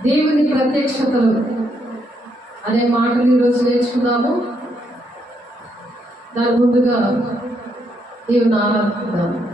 దేవుని ప్రత్యక్షతలు అనే మాటలు ఈరోజు నేర్చుకున్నాము. దాని ముందుగా దేవుని ఆరాధిద్దాము.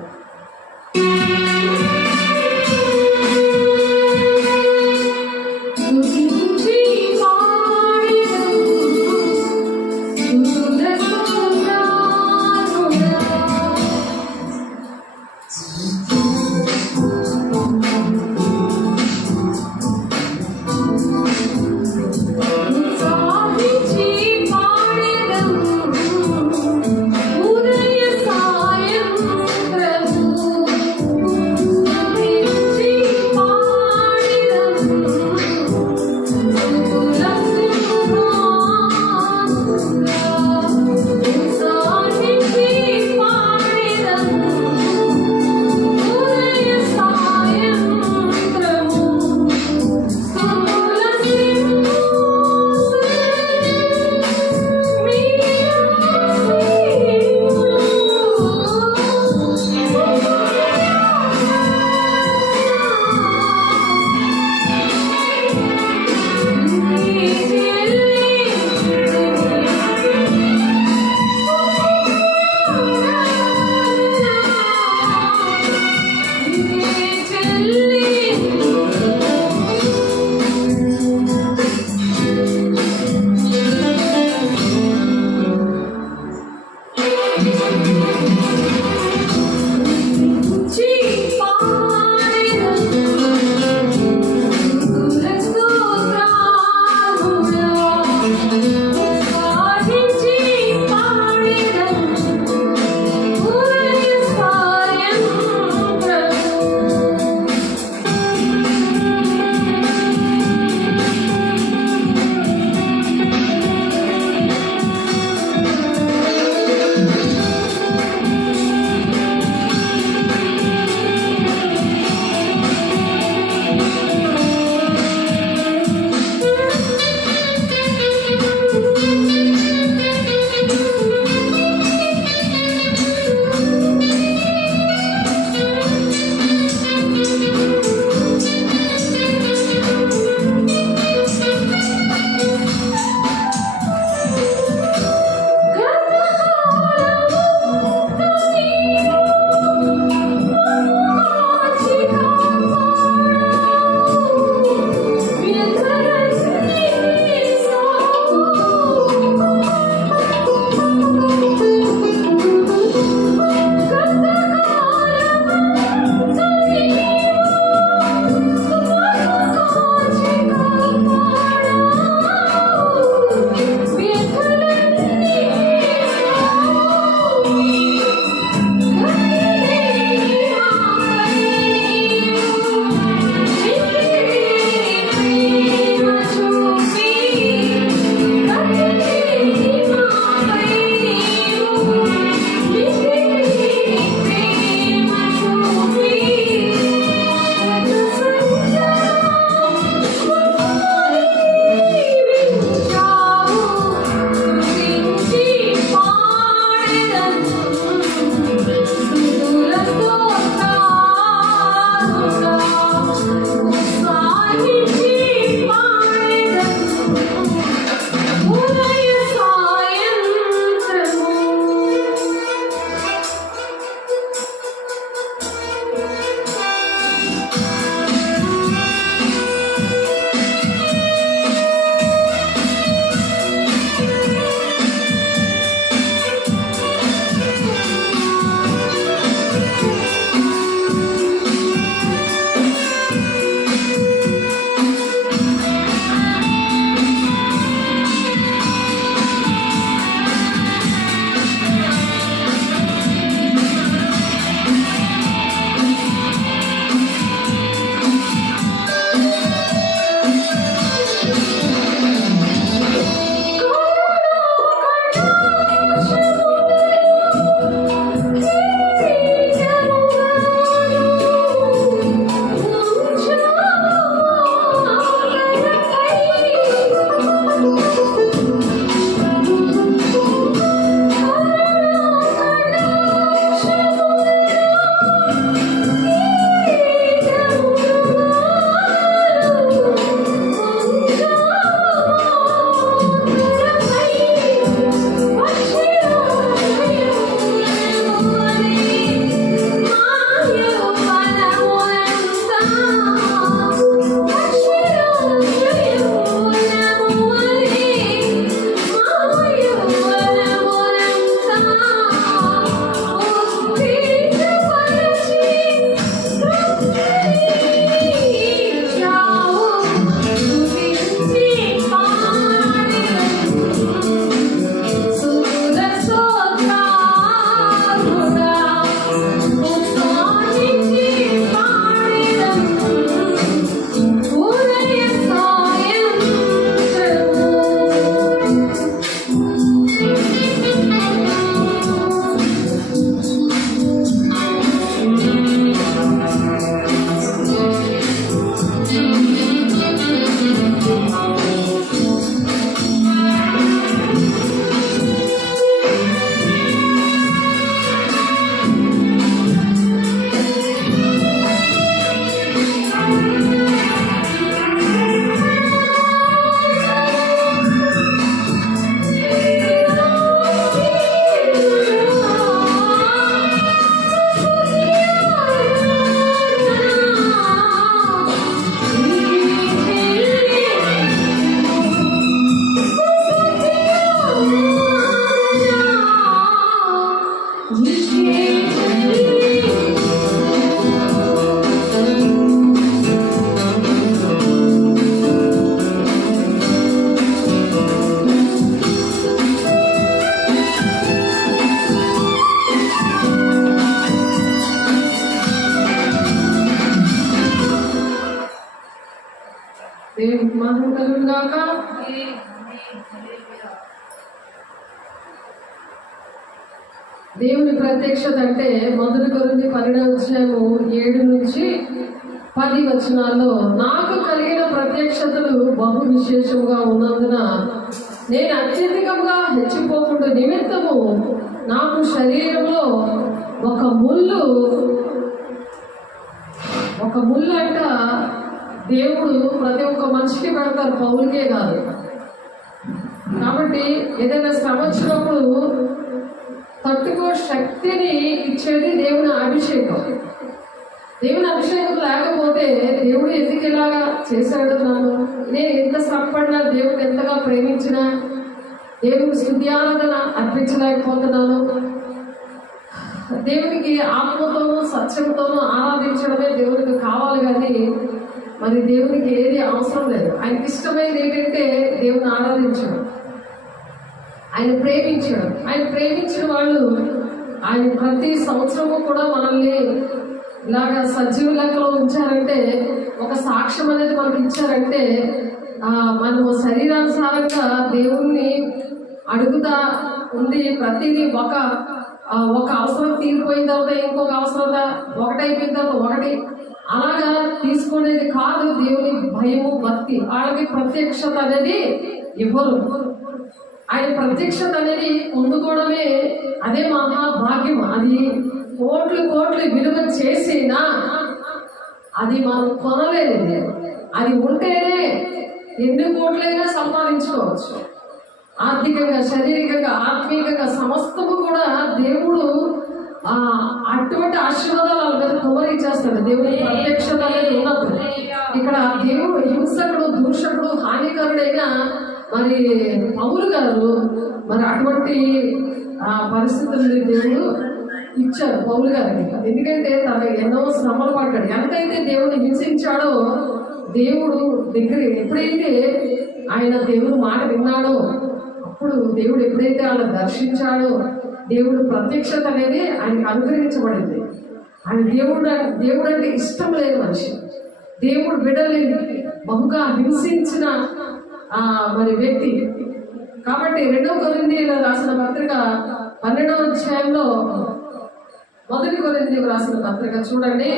దేవునికి మహిమ కలుగును గాక. దేవుని ప్రత్యక్షత అంటే 1 కొరింథీ 12:7-10 నాకు కలిగిన ప్రత్యక్షతలు బహు విశేషముగా ఉన్నందున నేను అత్యధికంగా హెచ్చిపోకుండా నిమిత్తము నాకు శరీరంలో ఒక ముళ్ళు అంట దేవుడు ప్రతి ఒక్క మనిషికి పెడతారు, పౌరుకే కాదు. కాబట్టి ఏదైనా శ్రమ వచ్చినప్పుడు తట్టుకో శక్తిని ఇచ్చేది దేవుని అభిషేకం. దేవుని అభిషేకం లేకపోతే దేవుడు ఎందుకు ఇలాగా చేశాడు, నేను ఎంత శ్రమపడినా, దేవుడు ఎంతగా ప్రేమించినా దేవుని స్తుతి ఆరాధన అర్పించలేకపోతున్నాను. దేవునికి ఆత్మతోనూ సత్యంతోనూ ఆరాధించడమే దేవునికి కావాలి, కానీ మరి దేవునికి ఏది అవసరం లేదు. ఆయనకి ఇష్టమైనది ఏంటంటే దేవుని ఆరాధించడం, ఆయన ప్రేమించడం. ఆయన ప్రేమించిన వాళ్ళు ఆయన ప్రతి సంవత్సరము కూడా మనల్ని ఇలాగా సజీవ లెక్కలో ఉంచారంటే, ఒక సాక్ష్యం అనేది మనకి ఇచ్చారంటే, మనము శరీరానుసారంగా దేవుణ్ణి అడుగుతా ఉండి ప్రతిదీ ఒక అవసరం తీరిపోయిన తర్వాత ఇంకొక అవసరం, ఒకటైపోయిన తర్వాత ఒకటి, అలాగా తీసుకునేది కాదు. దేవుని భయము, భక్తి, వాళ్ళకి ప్రత్యక్షత అనేది ఇవ్వరు. ఆయన ప్రత్యక్షత అనేది పొందుకోవడమే అదే మహాభాగ్యం. అది కోట్లు విలువ చేసినా అది మనం కొనలేదు. అది ఉంటేనే ఎన్ని కోట్లైనా సంపాదించుకోవచ్చు. ఆర్థికంగా, శారీరకంగా, ఆత్మీయంగా సమస్తము కూడా దేవుడు అటువంటి ఆశీర్వాదాలు వాళ్ళ మీద కుమరించేస్తాడు. దేవుని ప్రత్యక్షత అనేది ఉన్నప్పుడు ఇక్కడ దేవుడు హింసకుడు, దూషకుడు, హానికరుడైన మరి పౌలు గారు మరి అటువంటి పరిస్థితుల్ని దేవుడు ఇచ్చారు పౌలు గారికి. ఎందుకంటే తన ఎన్నో శ్రమలు పడ్డాడు. ఎంతైతే దేవుడిని హింసించాడో దేవుడు దగ్గర ఎప్పుడైతే ఆయన దేవుడు మాట విన్నాడో, అప్పుడు దేవుడు ఎప్పుడైతే వాళ్ళని దర్శించాడో, దేవుడు ప్రత్యక్షత అనేది ఆయనకు అనుగ్రహించబడింది. ఆయన దేవుడు అంటే ఇష్టం లేని మనిషి, దేవుడు బిడ్డలేని బహుగా హింసించిన మరి వ్యక్తి. కాబట్టి 2 కొరింథీయులకు రాసిన పత్రిక 12వ అధ్యాయంలో 1 కొరింథీయులకు రాసిన పత్రిక చూడండి.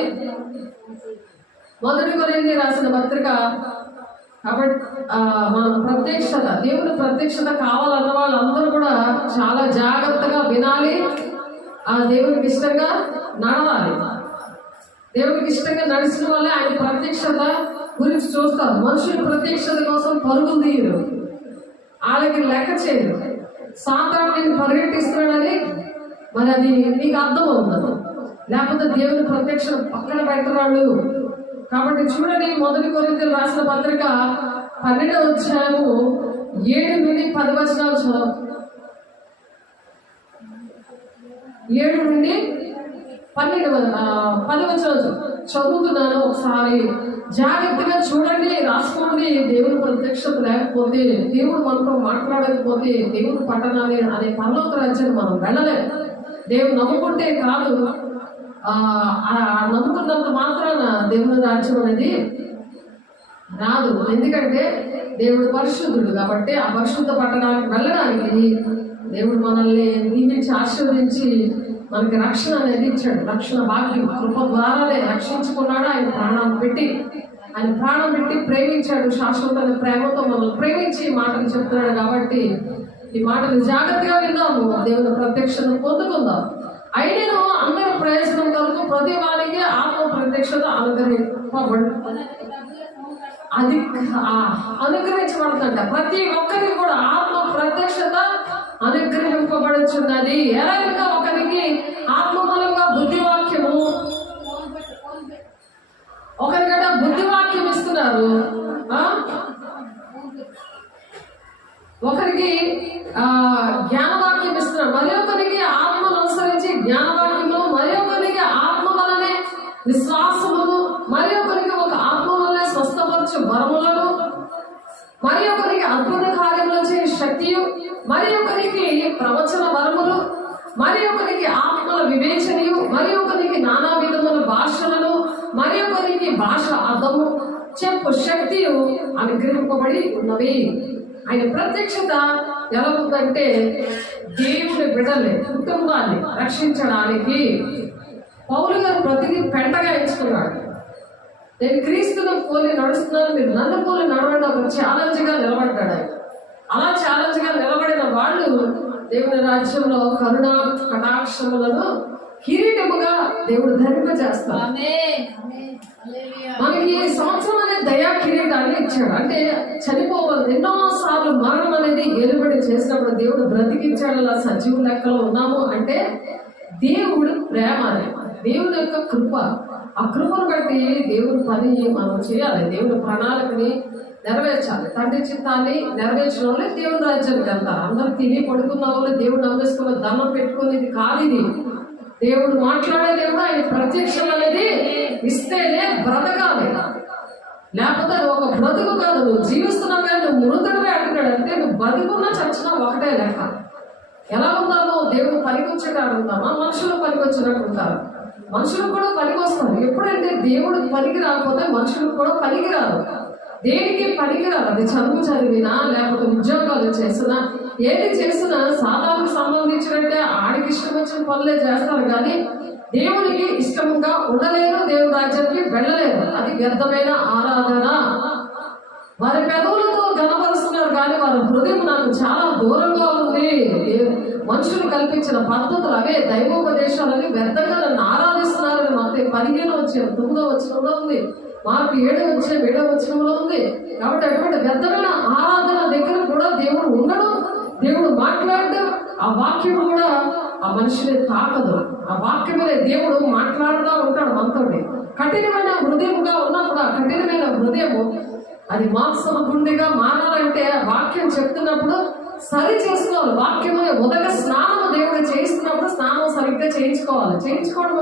1 కొరింథీయులకు రాసిన పత్రిక. కాబట్టి మనం ప్రత్యక్షత, దేవుని ప్రత్యక్షత కావాలన్న వాళ్ళందరూ కూడా చాలా జాగ్రత్తగా వినాలి. దేవునికి ఇష్టంగా నడవాలి. దేవునికి ఇష్టంగా నడిచిన వాళ్ళే ఆయన ప్రత్యక్షత గురించి చూస్తారు. మనుషుల ప్రత్యక్షత కోసం పరుగులు తీయరు, వాళ్ళకి లెక్క చేయరు. సాతాను నేను పరిగెట్టిస్తున్నాడని మరి అది నీకు అర్థం అవుతుంది, లేకపోతే దేవుని ప్రత్యక్షత పక్కన పెట్టరాళ్ళు. కాబట్టి చూడండి, 1 కొరింథీయులకు రాసిన పత్రిక 12వ అధ్యాయము 7-10 చదువు. 7-10 చదువుతున్నాను. ఒకసారి జాగ్రత్తగా చూడండి, రాసుకోండి. దేవుని ప్రత్యక్షత లేకపోతే, దేవుడు మనతో మాట్లాడకపోతే దేవుని పట్టణాన్ని అనే పరలోక రాజ్యాన్ని మనం వెళ్ళలేము. దేవుడు నమ్ముకుంటే కాదు, నమ్ముకున్నంత మాత్రాన దేవుని రాజ్యం అనేది రాదు. ఎందుకంటే దేవుడు పరిశుద్ధుడు. కాబట్టి ఆ పరిశుద్ధ పట్టణానికి వెళ్ళడానికి దేవుడు మనల్ని దీవించి ఆశీర్వదించి మనకి రక్షణ అనేది ఇచ్చాడు. రక్షణ భాగ్యం కృప ద్వారానే రక్షించుకున్నాడు. ఆయన ప్రాణం పెట్టి ప్రేమించాడు. శాశ్వతమైన ప్రేమతో మనల్ని ప్రేమించి మాటలు చెప్తున్నాడు. కాబట్టి ఈ మాటలు జాగ్రత్తగా విన్నాము, దేవుని ప్రత్యక్షతను పొందుకుందాం. అయినను అందరి ప్రయోజనం కొరకు ప్రతి వారికి ఆత్మ ప్రత్యక్షత అనుగ్రహించబడుతుంట. ప్రతి ఒక్కరికి కూడా ఆత్మ ప్రత్యక్షత అనుగ్రహింపబడుచున్నది. ఎలాగ ఒకరికి ఆత్మ మూలంగా బుద్ధివాక్యము, ఒకరికట బుద్ధివాక్యం ఇస్తున్నారు, ఒకరికి జ్ఞానవాక్యం ఇస్తున్నారు, మరి ఒకరికి ఆత్మను అనుసరించి జ్ఞానవాక్యము, మరి ఒకరికి ఆత్మ వలనే విశ్వాసమును, మరి ఒకరికి ఒక ఆత్మ వలనే స్వస్థపరచు వరములను, మరి ఒకరికి అద్భుత కార్యములు చేయ శక్తియు, మరి ఒకరికి ప్రవచన వరములు, మరి ఒకరికి ఆత్మల వివేచనయు, మరి ఒకరికి నానా విధముల భాషలను, మరి ఒకరికి భాష అర్థము చెప్పు శక్తియు అనుగ్రహింపబడి ఉన్నవి. ఆయన ప్రత్యక్షత ఎలా ఉందంటే దేవుని బిడ్డల్ని, కుటుంబాన్ని రక్షించడానికి పౌలు గారు ప్రతిదీ పెంటగా ఎంచుకున్నాడు. నేను క్రీస్తును పోలి నడుస్తున్నాను, మీరు నన్ను పోలి నడవండి ఒక ఛాలెంజ్గా నిలబడ్డాడు ఆయన. అలా ఛాలెంజ్గా నిలబడిన వాళ్ళు దేవుని రాజ్యంలో కరుణ కటాక్షములను కిరీటముగా దేవుడు ధరింపజేస్తాడు. మనకి సంవత్సరం అనేది దయా కిరీటాన్ని ఇచ్చాడు. అంటే చనిపోవాలి ఎన్నో సార్లు మరణం అనేది ఏలుబడి చేసినప్పుడు దేవుడు బ్రతికించాడు. అలా సజీవ లెక్కలో ఉన్నాము అంటే దేవుడు ప్రేమ, దేవుని యొక్క కృప. ఆ కృపను బట్టి దేవుని పని మనం చేయాలి, దేవుని ప్రణాళికని నెరవేర్చాలి. తండ్రి చిత్తాన్ని నెరవేర్చిన వాళ్ళే దేవుని రాజ్యానికి వెళ్తారు. అందరూ తిని పడుకున్న వాళ్ళు దేవుడు నమ్మేసుకున్న దండం పెట్టుకునేది కాదు. ఇది దేవుడు మాట్లాడేది కూడా ఆయన ప్రత్యక్షం అనేది ఇస్తేనే బ్రతకాలి, లేకపోతే ఒక బ్రతుకు కాదు. నువ్వు జీవిస్తున్నావు కానీ నువ్వు మృతుడివే అంటున్నాడు. అంటే నువ్వు బతుకున్నా చచ్చినా ఒకటే లెక్క. ఎలా ఉన్నామో దేవుడు పనికొచ్చేటట్టు ఉంటామా, మనుషులు పనికొచ్చినట్టు ఉంటారు. మనుషులు కూడా పనికి వస్తారు. ఎప్పుడంటే దేవుడు పనికి రాకపోతే మనుషులకు కూడా పనికి రాదు. దేనికి పనికిరాదు. అది చదువు చదివినా లేకపోతే ఉద్యోగాలు చేసినా ఏది చేసినా సాధారణకు సంబంధించినట్టే ఆడికి ఇష్టం వచ్చిన పనులే చేస్తారు కానీ దేవునికి ఇష్టంగా ఉండలేరు, దేవుని రాజ్యానికి వెళ్ళలేరు. అది వ్యర్థమైన ఆరాధన. వారి పెదవులతో గణపరుస్తున్నారు కానీ వారి హృదయం నాకు చాలా దూరంగా ఉంది. మనుషులు కల్పించిన పద్ధతులు అవే దైవోపదేశాలని వ్యర్థంగా నన్ను ఆరాధిస్తున్నారని మొత్తం 15 వచ్చారు 9 వచనంలో ఉంది. మార్కు 7 వచ్చే 7 వచనంలో ఉంది. కాబట్టి అటువంటి వ్యర్థమైన ఆరాధన దగ్గర కూడా దేవుడు ఉండడు, దేవుడు మాట్లాడు. ఆ వాక్యం కూడా ఆ మనిషిని తాకదు. ఆ వాక్యమే దేవుడు మాట్లాడుతూ ఉంటాడు మనతోటి. కఠినమైన హృదయంగా ఉన్నప్పుడు ఆ కఠినమైన హృదయము అది మాంసము గుండెగా మారాలంటే వాక్యం చెప్తున్నప్పుడు సరి చేసుకోవాలి. వాక్యము ఉదక స్నానము దేవుడు చేయిస్తున్నప్పుడు స్నానం సరిగ్గా చేయించుకోవాలి. చేయించుకోవడం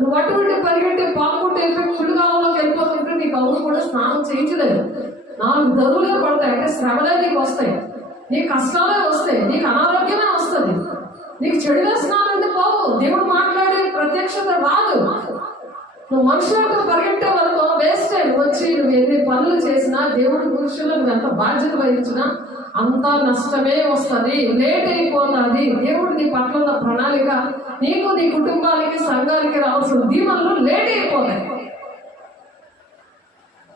నువ్వు అటువంటి పరిగెట్టి పాల్గొంటే కుడిగాలంలోకి వెళ్ళిపోతుంటే నీకు అవును కూడా స్నానం చేయించలేదు. 4 దరువులే పడతాయి. అంటే శ్రమలే నీకు వస్తాయి, నీకు కష్టాలే వస్తాయి, నీకు అనారోగ్యమే వస్తుంది, నీకు చెడుగా స్నానం పోవు. దేవుడు మాట్లాడే ప్రత్యక్షత రాదు. నువ్వు మనుషులతో పరిగెట్టే వరకు వేస్టే. వచ్చి నువ్వు ఎన్ని పనులు చేసినా దేవుడి పురుషులు నువ్వు ఎంత బాధ్యత వహించినా అంతా నష్టమే వస్తుంది, లేట్ అయిపోతుంది. దేవుడు నీ పట్ల ఉన్న ప్రణాళిక నీకు నీ కుటుంబానికి సంఘానికి రావాల్సిన దీవెనలు లేట్ అయిపోతాయి.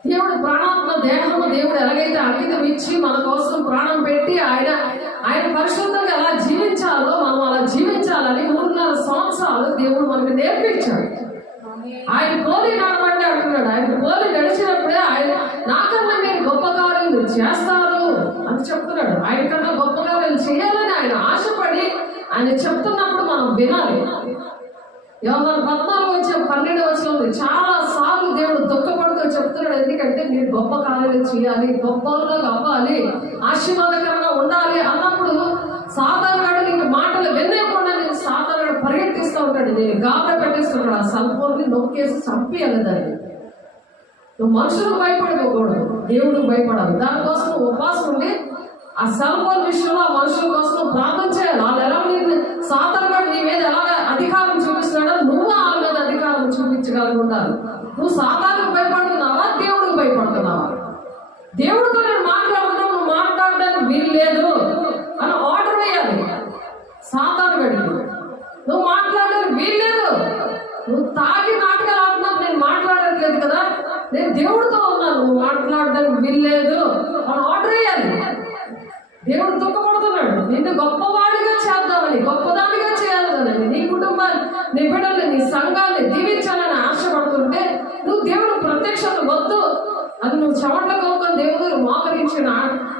దేవుడు ప్రాణాత్మ దేహము దేవుడు ఎలాగైతే అంకితం ఇచ్చి మన కోసం ప్రాణం పెట్టి ఆయన పరిశుద్ధంగా ఎలా జీవించాలో మనం అలా జీవించాలని 3.5 సంవత్సరాలు దేవుడు మనకు నేర్పించాడు. ఆయన పోలి నడవండి అంటున్నాడు. ఆయన పోలి నడిచినప్పుడే ఆయన నాకన్నా మీరు గొప్ప కార్యాలు చేస్తారు అని చెప్తున్నాడు. ఆయన కన్నా గొప్ప కార్యాలు చేయాలని ఆయన ఆశపడి ఆయన చెప్తున్నప్పుడు మనం వినాలి. యోహాను 14:12 వచనంలో చాలా సార్లు దేవుడు దుఃఖపడుతూ చెప్తున్నాడు. ఎందుకంటే మీరు గొప్ప కార్యాలు చేయాలి, గొప్పగా అవ్వాలి, ఆశీర్వాదకరంగా ఉండాలి అన్నప్పుడు సాధారణంగా నీకు మాటలు వినకుండా నేను సాధారణ పరిగెత్తిస్తూ ఉంటాడు, నేను గాబర పెట్టేస్తున్నాడు. ఆ సెల్ఫోన్ని నొక్కేసి చంపేయాలి దాన్ని. నువ్వు మనుషులకు భయపడుకోకూడదు, దేవుడికి భయపడాలి. దానికోసం ఉపవాసం ఉండి ఆ సెల్ఫోన్ విషయంలో ఆ మనుషుల కోసం ప్రార్థన చేయాలి. వాళ్ళు ఎలా నీకు సాధారణంగా నీ మీద ఎలాగ అధికారం చూపిస్తున్నాడో నువ్వు వాళ్ళ మీద అధికారం చూపించగలుగుతారు. నువ్వు సాధారణకు భయపడుతున్నావా, దేవుడికి భయపడుతున్నావా? దేవుడితో నేను మాట్లాడుతున్నావు, నువ్వు మాట్లాడడానికి వీలు లేదు అని ఆర్డర్ వేయాలి. సాధారణ నువ్వు మాట్లాడడానికి వీలు లేదు, నువ్వు తాగి నాటకాలు ఆడుతున్నావు, నేను మాట్లాడట్లేదు కదా, నేను దేవుడితో ఉన్నాను, నువ్వు మాట్లాడడానికి వీలు లేదు అని ఆర్డర్ వేయాలి. దేవుడు దుఃఖపడుతున్నాడు. నిన్ను గొప్పవాడిగా చేద్దామని, గొప్పదానిగా చేయాలని, నీ కుటుంబాన్ని, నీ బిడ్డల్ని, నీ సంఘాన్ని దీవించాలని ఆశపడుతుంటే నువ్వు దేవుడు ప్రత్యక్షత వద్దు అది నువ్వు చెమట కోరుకొని దేవుడు మోకరించిన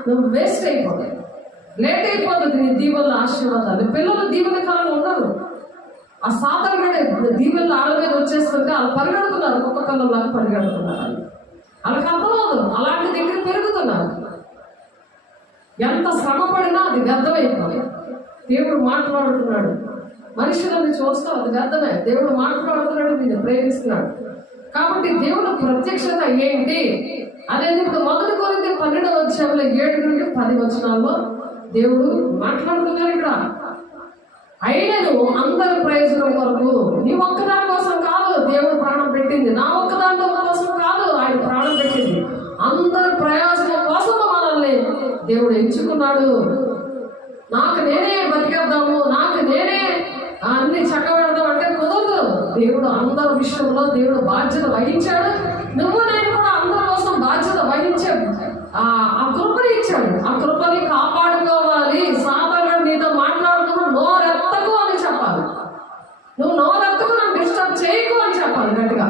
నువ్వు వేస్ట్ అయిపోతాయి, లేట్ అయిపోతుంది. నీ దీవెనల ఆశీర్వాదాలు పిల్లలు దీవెనకాలంలో ఉండరు. ఆ సాధారణంగా దీవెనలు ఆళ్ళ మీద వచ్చేస్తుంటే వాళ్ళు పరిగెడుతున్నారు, ఒక్కొక్క పిల్లలాగా పరిగెడుతున్నారు. వాళ్ళకి అర్థం అవ్వదు, అలాంటి దగ్గర పెరుగుతున్నారు. ఎంత శ్రమ పడినా అది వ్యర్థమైపోయి. దేవుడు మాట్లాడుతున్నాడు, మనుషులను చూస్తావు అది వ్యర్థమే. దేవుడు మాట్లాడుతున్నాడు, నేను ప్రేమిస్తున్నాడు. కాబట్టి దేవుడు ప్రత్యక్షత ఏంటి అనేది ఇప్పుడు 1 కొరింథీ 12:7-10 దేవుడు మాట్లాడుతున్నారు. ఇక్కడ అయినను అందరి ప్రయోజనం కొరకు, నీ ఒక్కదాని కోసం కాదు దేవుడు ప్రాణం పెట్టింది, నా ఒక్కదాని కోసం కాదు ఆయన ప్రాణం పెట్టింది. అందరి ప్రయోజనం కోసం మనల్ని దేవుడు ఎంచుకున్నాడు. నాకు నేనే బతికేద్దాము, నాకు నేనే అన్ని చక్కబెడదాం అంటే కుదరదు. దేవుడు అందరి విషయంలో దేవుడు బాధ్యత వహించాడు. నువ్వు నేను కూడా అందరి కోసం బాధ్యత వహించే ఆ కృపని ఇచ్చాడు. ఆ కృపని కాపాడుకోవాలి. సాధారణ నీతో మాట్లాడుతున్నా నోరెత్తకు అని చెప్పాలి. నువ్వు నోరెత్తకు నన్ను డిస్టర్బ్ చేయకు అని చెప్పాలి గట్టిగా.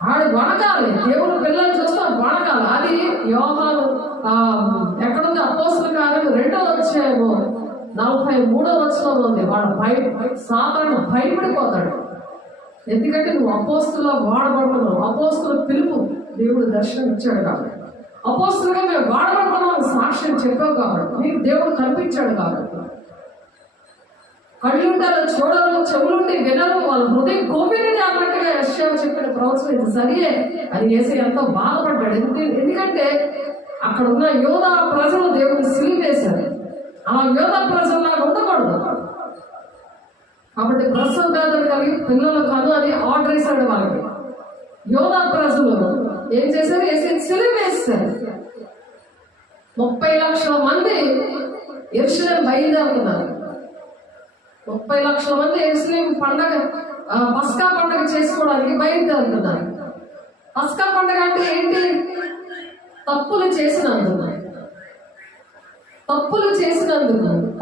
ఆడు వణకాలి. దేవుడు పిల్లలు చూస్తే వణకాలి. అది యోహాను ఎక్కడుంది? అపోస్తల కార్యం 2వ అధ్యాయము 43వ వచనంలో ఉంది. వాడు సాధారణ భయపడిపోతాడు. ఎందుకంటే నువ్వు అపోస్తులా వాడబడుతున్నావు. అపోస్తుల పిలుపు దేవుడు దర్శనం ఇచ్చాడు కాబట్టి, అపోస్తులుగా మేము వాడబడుతున్నాం సాక్ష్యం చెప్పావు కాబట్టి, నీకు దేవుడు కనిపించాడు కాబట్టి. కళ్ళుంటారు, చూడరు, చెవులుండి వినరు, వాళ్ళ హృదయం కోపిని అన్నట్టుగా యెషయా చెప్పిన ప్రవచనం ఇది సరియే అని యేసయ్య ఎంతో బాధపడ్డాడు. ఎందుకంటే అక్కడ ఉన్న యోధా ప్రజలు దేవుడిని సిలివేశారు. ఆ యోధా ప్రజల్లాగా ఉండకూడదు కాబట్టి ప్రసవ వేదన కలిగి పిల్లలు కను అని ఆర్డర్ వేశాడు వాళ్ళకి. యోధా ప్రజలు ఏం చేశారు? సిలివేశారు. 30 లక్షల మంది యెరూషలేము బయలుదేరుతున్నారు. 30 లక్షల మంది యెరూషలేము పండగ పస్కా పండగ చేసుకోవడానికి బయలుదేరుతున్నారు. పస్కా పండగ అంటే ఏంటి? తప్పులు చేసినందుకు,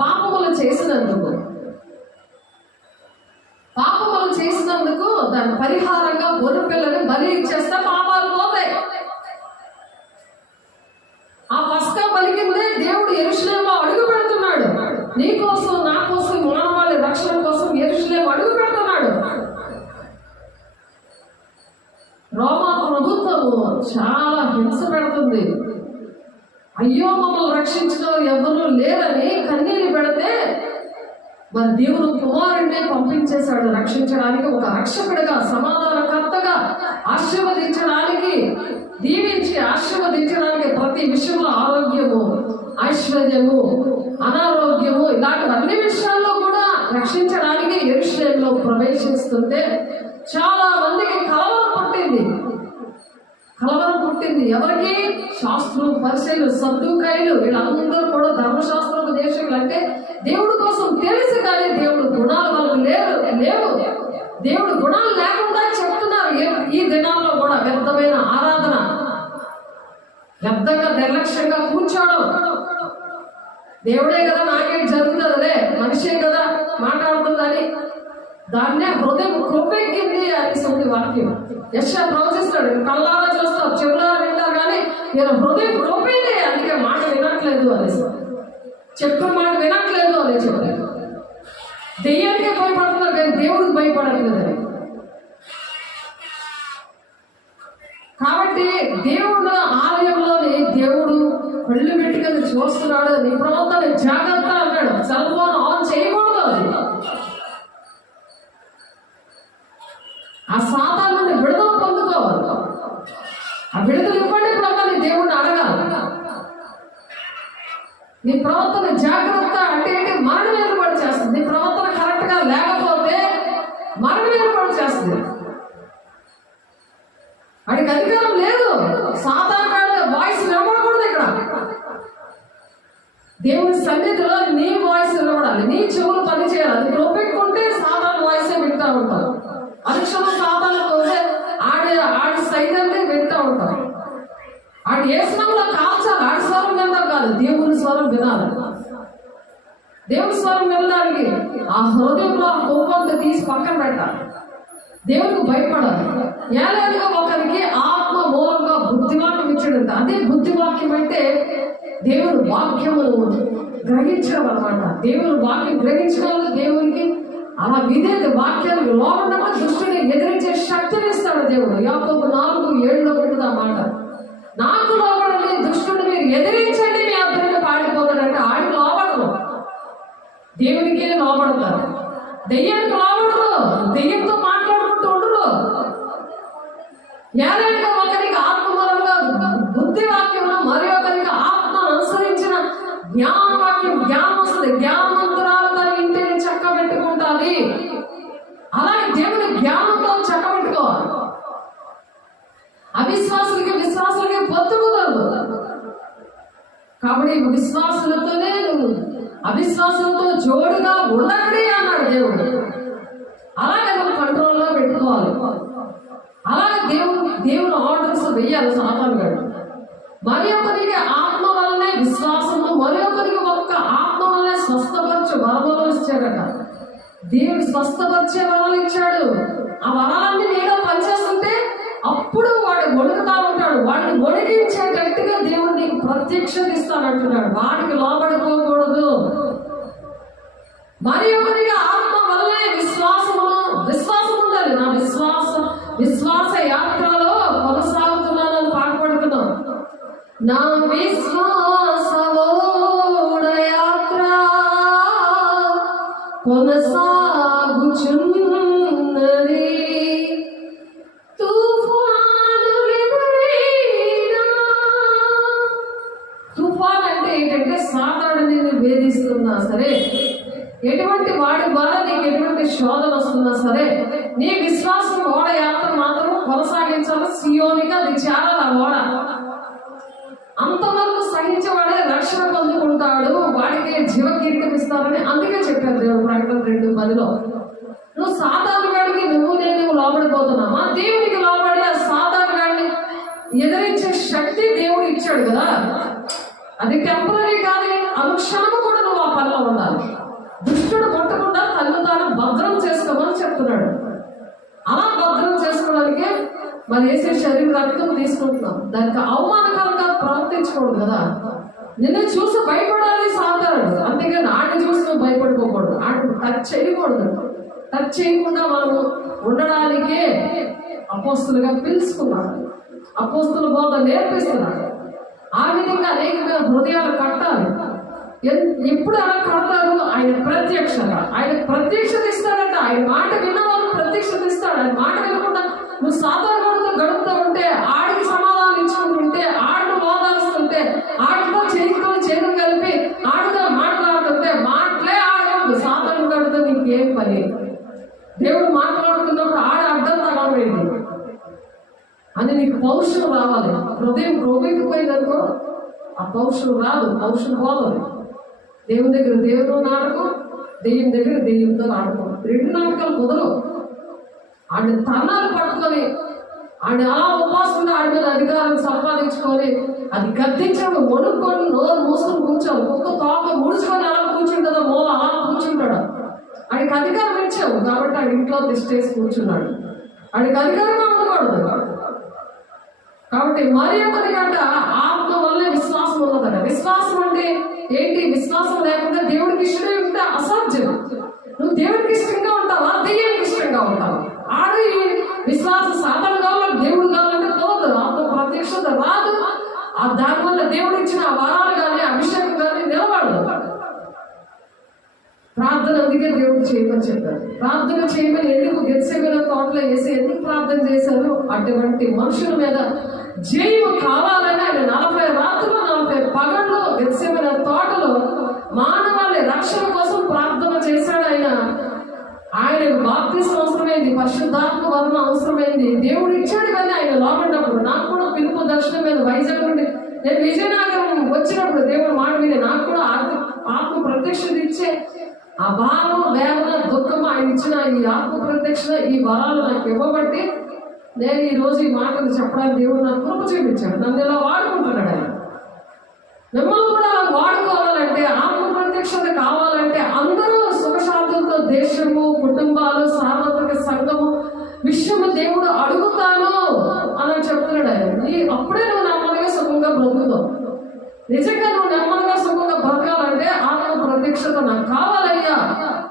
పాపములు చేసినందుకు దాని పరిహారంగా గొర్రె పిల్లని బలి ఇచ్చేస్తే పాపాలు పోతాయి. ఆ పస్కా పలికిందే దేవుడు యెరూషలేములో అడుగు పెడుతున్నాడు. నీ కోసం, నా కోసం, మానవాళి రక్షణ కోసం యెరూషలేము అడుగు పెడుతున్నాడు. రోమా ప్రభుత్వము చాలా హింస పెడుతుంది. అయ్యో మమ్మల్ని రక్షించడం ఎవరు లేరని కన్నీళ్ళు పెడితే మరి దేవుడు కుమారుడినే పంపించేశాడు రక్షించడానికి, ఒక రక్షకుడిగా, సమాధానకర్తగా, ఆశీర్వదించడానికి, దీవించి ఆశీర్వదించడానికి, ప్రతి విషయంలో ఆరోగ్యము, ఐశ్వర్యము, అనారోగ్యము ఇలాంటి అన్ని విషయాల్లో కూడా రక్షించడానికి యెరూషలేములో ప్రవేశిస్తుంటే చాలా మందికి కలవరం పుట్టింది. ఎవరికి? శాస్త్రులు, పరిసయ్యులు, సద్దూకాయులు, వీళ్ళందరూ కూడా ధర్మశాస్త్రం దేశకులు. అంటే దేవుడి కోసం తెలుసు కానీ దేవుడు గుణాలు వాళ్ళకు లేవు. దేవుడు గుణాలు లేకుండా చెప్తున్నారు. ఈ దినాల్లో కూడా వ్యర్థమైన ఆరాధన, వ్యర్థంగా నిర్లక్ష్యంగా కూర్చోవడం. దేవుడే కదా, నాకేం జరుగుతుందిలే, మనిషే కదా మాట్లాడుతుందని దాన్నే హృదయం కృపెక్కింది అనేసి వాక్యం. యెషయా ప్రవచిస్తాడు, కళ్ళారా చూస్తావు, చెవులారా వింటారు కానీ నేను హృదయం కృపేదే, అందుకే మాట వినట్లేదు అనేసి, చెప్పిన మాట వినట్లేదు అని చెప్పారు. దెయ్యానికే భయపడుతున్నారు కానీ దేవుడికి భయపడట్లేదు. కాబట్టి దేవుడు ఆలయంలోని దేవుడు కళ్ళు పెట్టుకొని చూస్తున్నాడు. నీ ప్రవర్తన జాగ్రత్త అన్నాడు. సెల్ ఫోన్ ఆన్ చేయకూడదు. అది ఆ సాతాను నుండి విడుదల పొందుకోవాలి. ఆ విడుదల ఇవ్వండి ప్రభు నీ దేవుడిని అడగాలి. నీ ప్రవర్తన జాగ్రత్త అంటే ఏంటి? మరణం ఏర్పాటు చేస్తుంది. నీ ప్రవర్తన కరెక్ట్ గా లేకపోతే మరణం ఏర్పాటు చేస్తుంది. వాడికి అధికారం లేదు. సాతాను కాడ వాయిస్ వినబడకూడదు. ఇక్కడ దేవుని సన్నిధిలో నీ వాయిస్ వినబడాలి, నీ చెవులు పని చేయాలి. అది లోపెట్టుకుంటే సాతాను వాయిసే వింటా ఉంటారు. అనుక్షణం సాతాను పోతే ఆడి సైతాన్ని వింటా ఉంటారు. ఆడి ఏ స్వరంలో కాల్చాలి, ఆడి స్వరం వినడం కాదు, దేవుని స్వరం వినాలి. దేవుని స్వరం వినడానికి ఆ హృదయంలో ఆ కోపంతో తీసి పక్కన పెట్టాలి. దేవునికి భయపడాలి. ఏలేనుగా ఒకరికి ఆత్మ మూలంగా బుద్ధివాక్యం ఇచ్చాడు. అదే బుద్ధివాక్యం అంటే దేవుని వాక్యమును గ్రహించడం అనమాట. దేవుని వాక్యం గ్రహించడం వల్ల దేవునికి అలా విధేత వాక్యానికి లోపల దుష్టుని ఎదిరించే శక్తిని ఇస్తాడు దేవుడు. యాకోబు 4:7 ఉంటుంది ఆ మాట. నాకు లోపడని దుష్టుని మీరు ఎదిరించండి, మీ అద్దరికి పాడిపోతాడంటే ఆడికి లోపడరు, దేవునికే లోపడతారు. దెయ్యానికి లోపడరు, దెయ్యంతో మాట్లాడుకుంటూ ఉండరు. ఏదైనా ఒకరికి ఆత్మమూలంగా బుద్ధి వాక్యం, మరి ఒకరికి ఆత్మను అనుసరించిన జ్ఞానవాక్యం, జ్ఞానం వస్తుంది. జ్ఞానవంతురాలు తన ఇంటిని చక్క పెట్టుకుంటుంది. అలాగే దేవుని జ్ఞానంతో చక్క పెట్టుకోవాలి. అవిశ్వాసులకి విశ్వాసులకి పొత్తు కుదరదు. కాబట్టి విశ్వాసులతోనే నువ్వు అవిశ్వాసులతో జోడుగా ఉండకడే అన్నాడు దేవుడు. అలాగే నువ్వు కంట్రోల్లో పెట్టుకోవాలి. అలాగే దేవుని ఆర్డర్స్ వెయ్యాలి సాతాను గారు. మరి ఒకరికి ఆత్మ వల్లనే విశ్వాసము, మరి ఒకరికి ఒక్క ఆత్మ వల్లనే స్వస్థపరచు వరములు ఇచ్చాడట. దేవుడు స్వస్థపరిచే వరాలు ఇచ్చాడు. ఆ వరాలన్నీ నీలో పనిచేస్తుంటే అప్పుడు వాడు వణుకుతా ఉంటాడు. వాడిని వణికించేటట్టుగా దేవుడు నీకు ప్రత్యక్షత ఇస్తానంటున్నాడు. వాడికి లోబడిపోకూడదు. మరి ఒకరికి ఆత్మ వల్లే విశ్వాసం ఉండాలి. నా విశ్వాస యాత్రలో కొనసాగుతున్నానని పాటుపడుతున్నాం. నా విశ్వాసోడ యాత్ర కొనసాగుచున్నది. తుఫాన్ అంటే ఏంటంటే సాతాను నిన్ను వేధిస్తున్నా సరే, ఎటువంటి వాడి ద్వారా నీకు ఎటువంటి శోధన వస్తున్నా సరే, నీ విశ్వాసం ఓడ యాత్ర మాత్రం కొనసాగించాలి. సియోనికి అది చేరాలి. ఆ ఓడ అంతవరకు సహించేవాడే రక్షణ పొందుకుంటాడు, వాడికి జీవ కిరీటం ఇస్తారని అందుకే చెప్పారు దేవుడు ప్రకటన 2:10. నువ్వు సాతాను గాడికి నేను లోబడిపోతున్నామా? దేవునికి లోబడి ఆ సాతాను గాడిని ఎదిరించే శక్తి దేవుడు ఇచ్చాడు కదా. అది టెంపరీ కానీ అనుక్షణము కూడా నువ్వు ఆ పనిలో ఉండాలి. దుష్టుడు కొట్టకుండా తను తాను భద్రం చేసుకోమని చెప్తున్నాడు. అలా భద్రం చేసుకోవడానికే మరి వేసే శరీర రక్తం తీసుకుంటున్నాం. దానికి అవమానకరంగా ప్రవర్తించకూడదు కదా. నిన్ను చూసి భయపడాలి సాధారణ, అంతేగాని ఆడిని చూసి నువ్వు భయపడిపోకూడదు. ఆడిని టచ్ చేయకూడదు. టచ్ చేయకుండా మనము ఉండడానికే అపోస్తులుగా పిలుచుకున్నాడు. అపోస్తుల బోధ నేర్పిస్తున్నాడు. ఆ విధంగా అనేకమైన హృదయాలు కట్టాలి. ఎప్పుడు అలా కడతారు? ఆయన ప్రత్యక్షత ఇస్తాడంట. ఆయన మాట విన్నవాళ్ళు ప్రత్యక్షత ఇస్తాడు. ఆయన మాట వినకుండా నువ్వు సాధారణతో గడుపుతూ ఉంటే, ఆడికి సమాధానం ఇచ్చుకుంటుంటే, ఆడిని ఓదారుస్తుంటే, ఆడితో చేతులు కలిపి ఆడితో మాట్లాడుతుంటే, మాటలే ఆడదు. సాధారణ గడుపుతో నీకేం పని? దేవుడు మాట్లాడుతున్నప్పుడు అడ్డం తగలబడింది అని నీకు పౌరుషం రావాలి. హృదయం రోగిపోయిందనుకో ఆ పౌరుషం రాదు, పౌరుషం పోదు. దేవుని దగ్గర దేవుడు నాటకం, దెయ్యం దగ్గర దెయ్యంతో నాటకం. 2 నాటకాలు కుదరవు. ఆడిని తన్నాలు పట్టుకొని ఆడిని అలా ఉపాసంగా ఆడి మీద అధికారం సంపాదించుకొని అది గద్దించడం వణుక్కొని నోరు మూసుకొని కూర్చోవు. ఒక్క తోక ముడుచుకొని అలా కూర్చుంటుందో మూల అలా కూర్చుంటాడు. ఆడికి అధికారం ఇచ్చావు కాబట్టి ఆడి ఇంట్లో తిష్టేసి కూర్చున్నాడు. ఆడికి అధికారంగా ఉండకూడదు. కాబట్టి మరి ఒకరికంట ఆత్మ వల్లే విశ్వాసం ఉన్నదట. విశ్వాసం అంటే ఏంటి? విశ్వాసం లేకుండా దేవుడికి ఇష్టమే ఉంటే అసాధ్యం. నువ్వు దేవుడికి ఇష్టంగా ఉంటావా, దెయ్యానికి ఇష్టంగా ఉంటావా? ఆడు విశ్వాసం సాధన కావాలంటే దేవుడు కావాలంటే పోదు. ఆత్మ ప్రత్యక్షత రాదు. దానివల్ల దేవుడు ఇచ్చిన వరాలు కానీ అభిషేకం కానీ నిలబడదు. ప్రార్థన అందుకే దేవుడు చేయమని చెప్పారు. ప్రార్థన చేయమని ఎందుకు గెత్సేమనే తోటలో వేసి ఎందుకు ప్రార్థన చేశారు? అటువంటి మనుషుల మీద జయము కావాలని ఆయన 40 రాత్రులు 40 పగళ్ళు గెత్సేమనే తోటలో మానవాళి రక్షణ కోసం ప్రార్థన చేశాడు. ఆయనకు బాప్తిస్మం అవసరమైంది, పరిశుద్ధాత్మ వరం అవసరమైంది. దేవుడు ఇచ్చాడు కానీ ఆయన లోపడినప్పుడు నాకు కూడా పిలుపు దర్శనం మీద వైజాగ్ నుండి నేను విజయనగరం వచ్చినప్పుడు దేవుడు మాట మీద నాకు కూడా ఆత్మ ప్రత్యక్షత ఇచ్చే ఆ భావం, వేదన, దుఃఖం ఆయన ఇచ్చిన ఈ ఆత్మ ప్రత్యక్షత, ఈ వరాలు నాకు ఇవ్వబట్టి నేను ఈ రోజు ఈ మాటలు చెప్పడానికి దేవుడు నాకు కృప చూపించాడు. నన్ను ఇలా వాడుకుంటున్నాడు ఆయన. మిమ్మల్ని కూడా అలా వాడుకోవాలంటే, ఆత్మ ప్రత్యక్షత కావాలంటే అందరూ సుఖశాంతులతో దేశము, కుటుంబాలు, సార్వత్రిక సంఘము విషయము దేవుడు అడుగుతాను అని చెప్తున్నాడు ఆయన. అప్పుడే నువ్వు నెమ్మదిగా సుఖంగా బ్రతుకుతావు. నిజంగా నువ్వు నెమ్మదిగా సుఖంగా బ్రతకాలంటే ఆత్మ ప్రత్యక్షత నాకు కావాలయ్యా,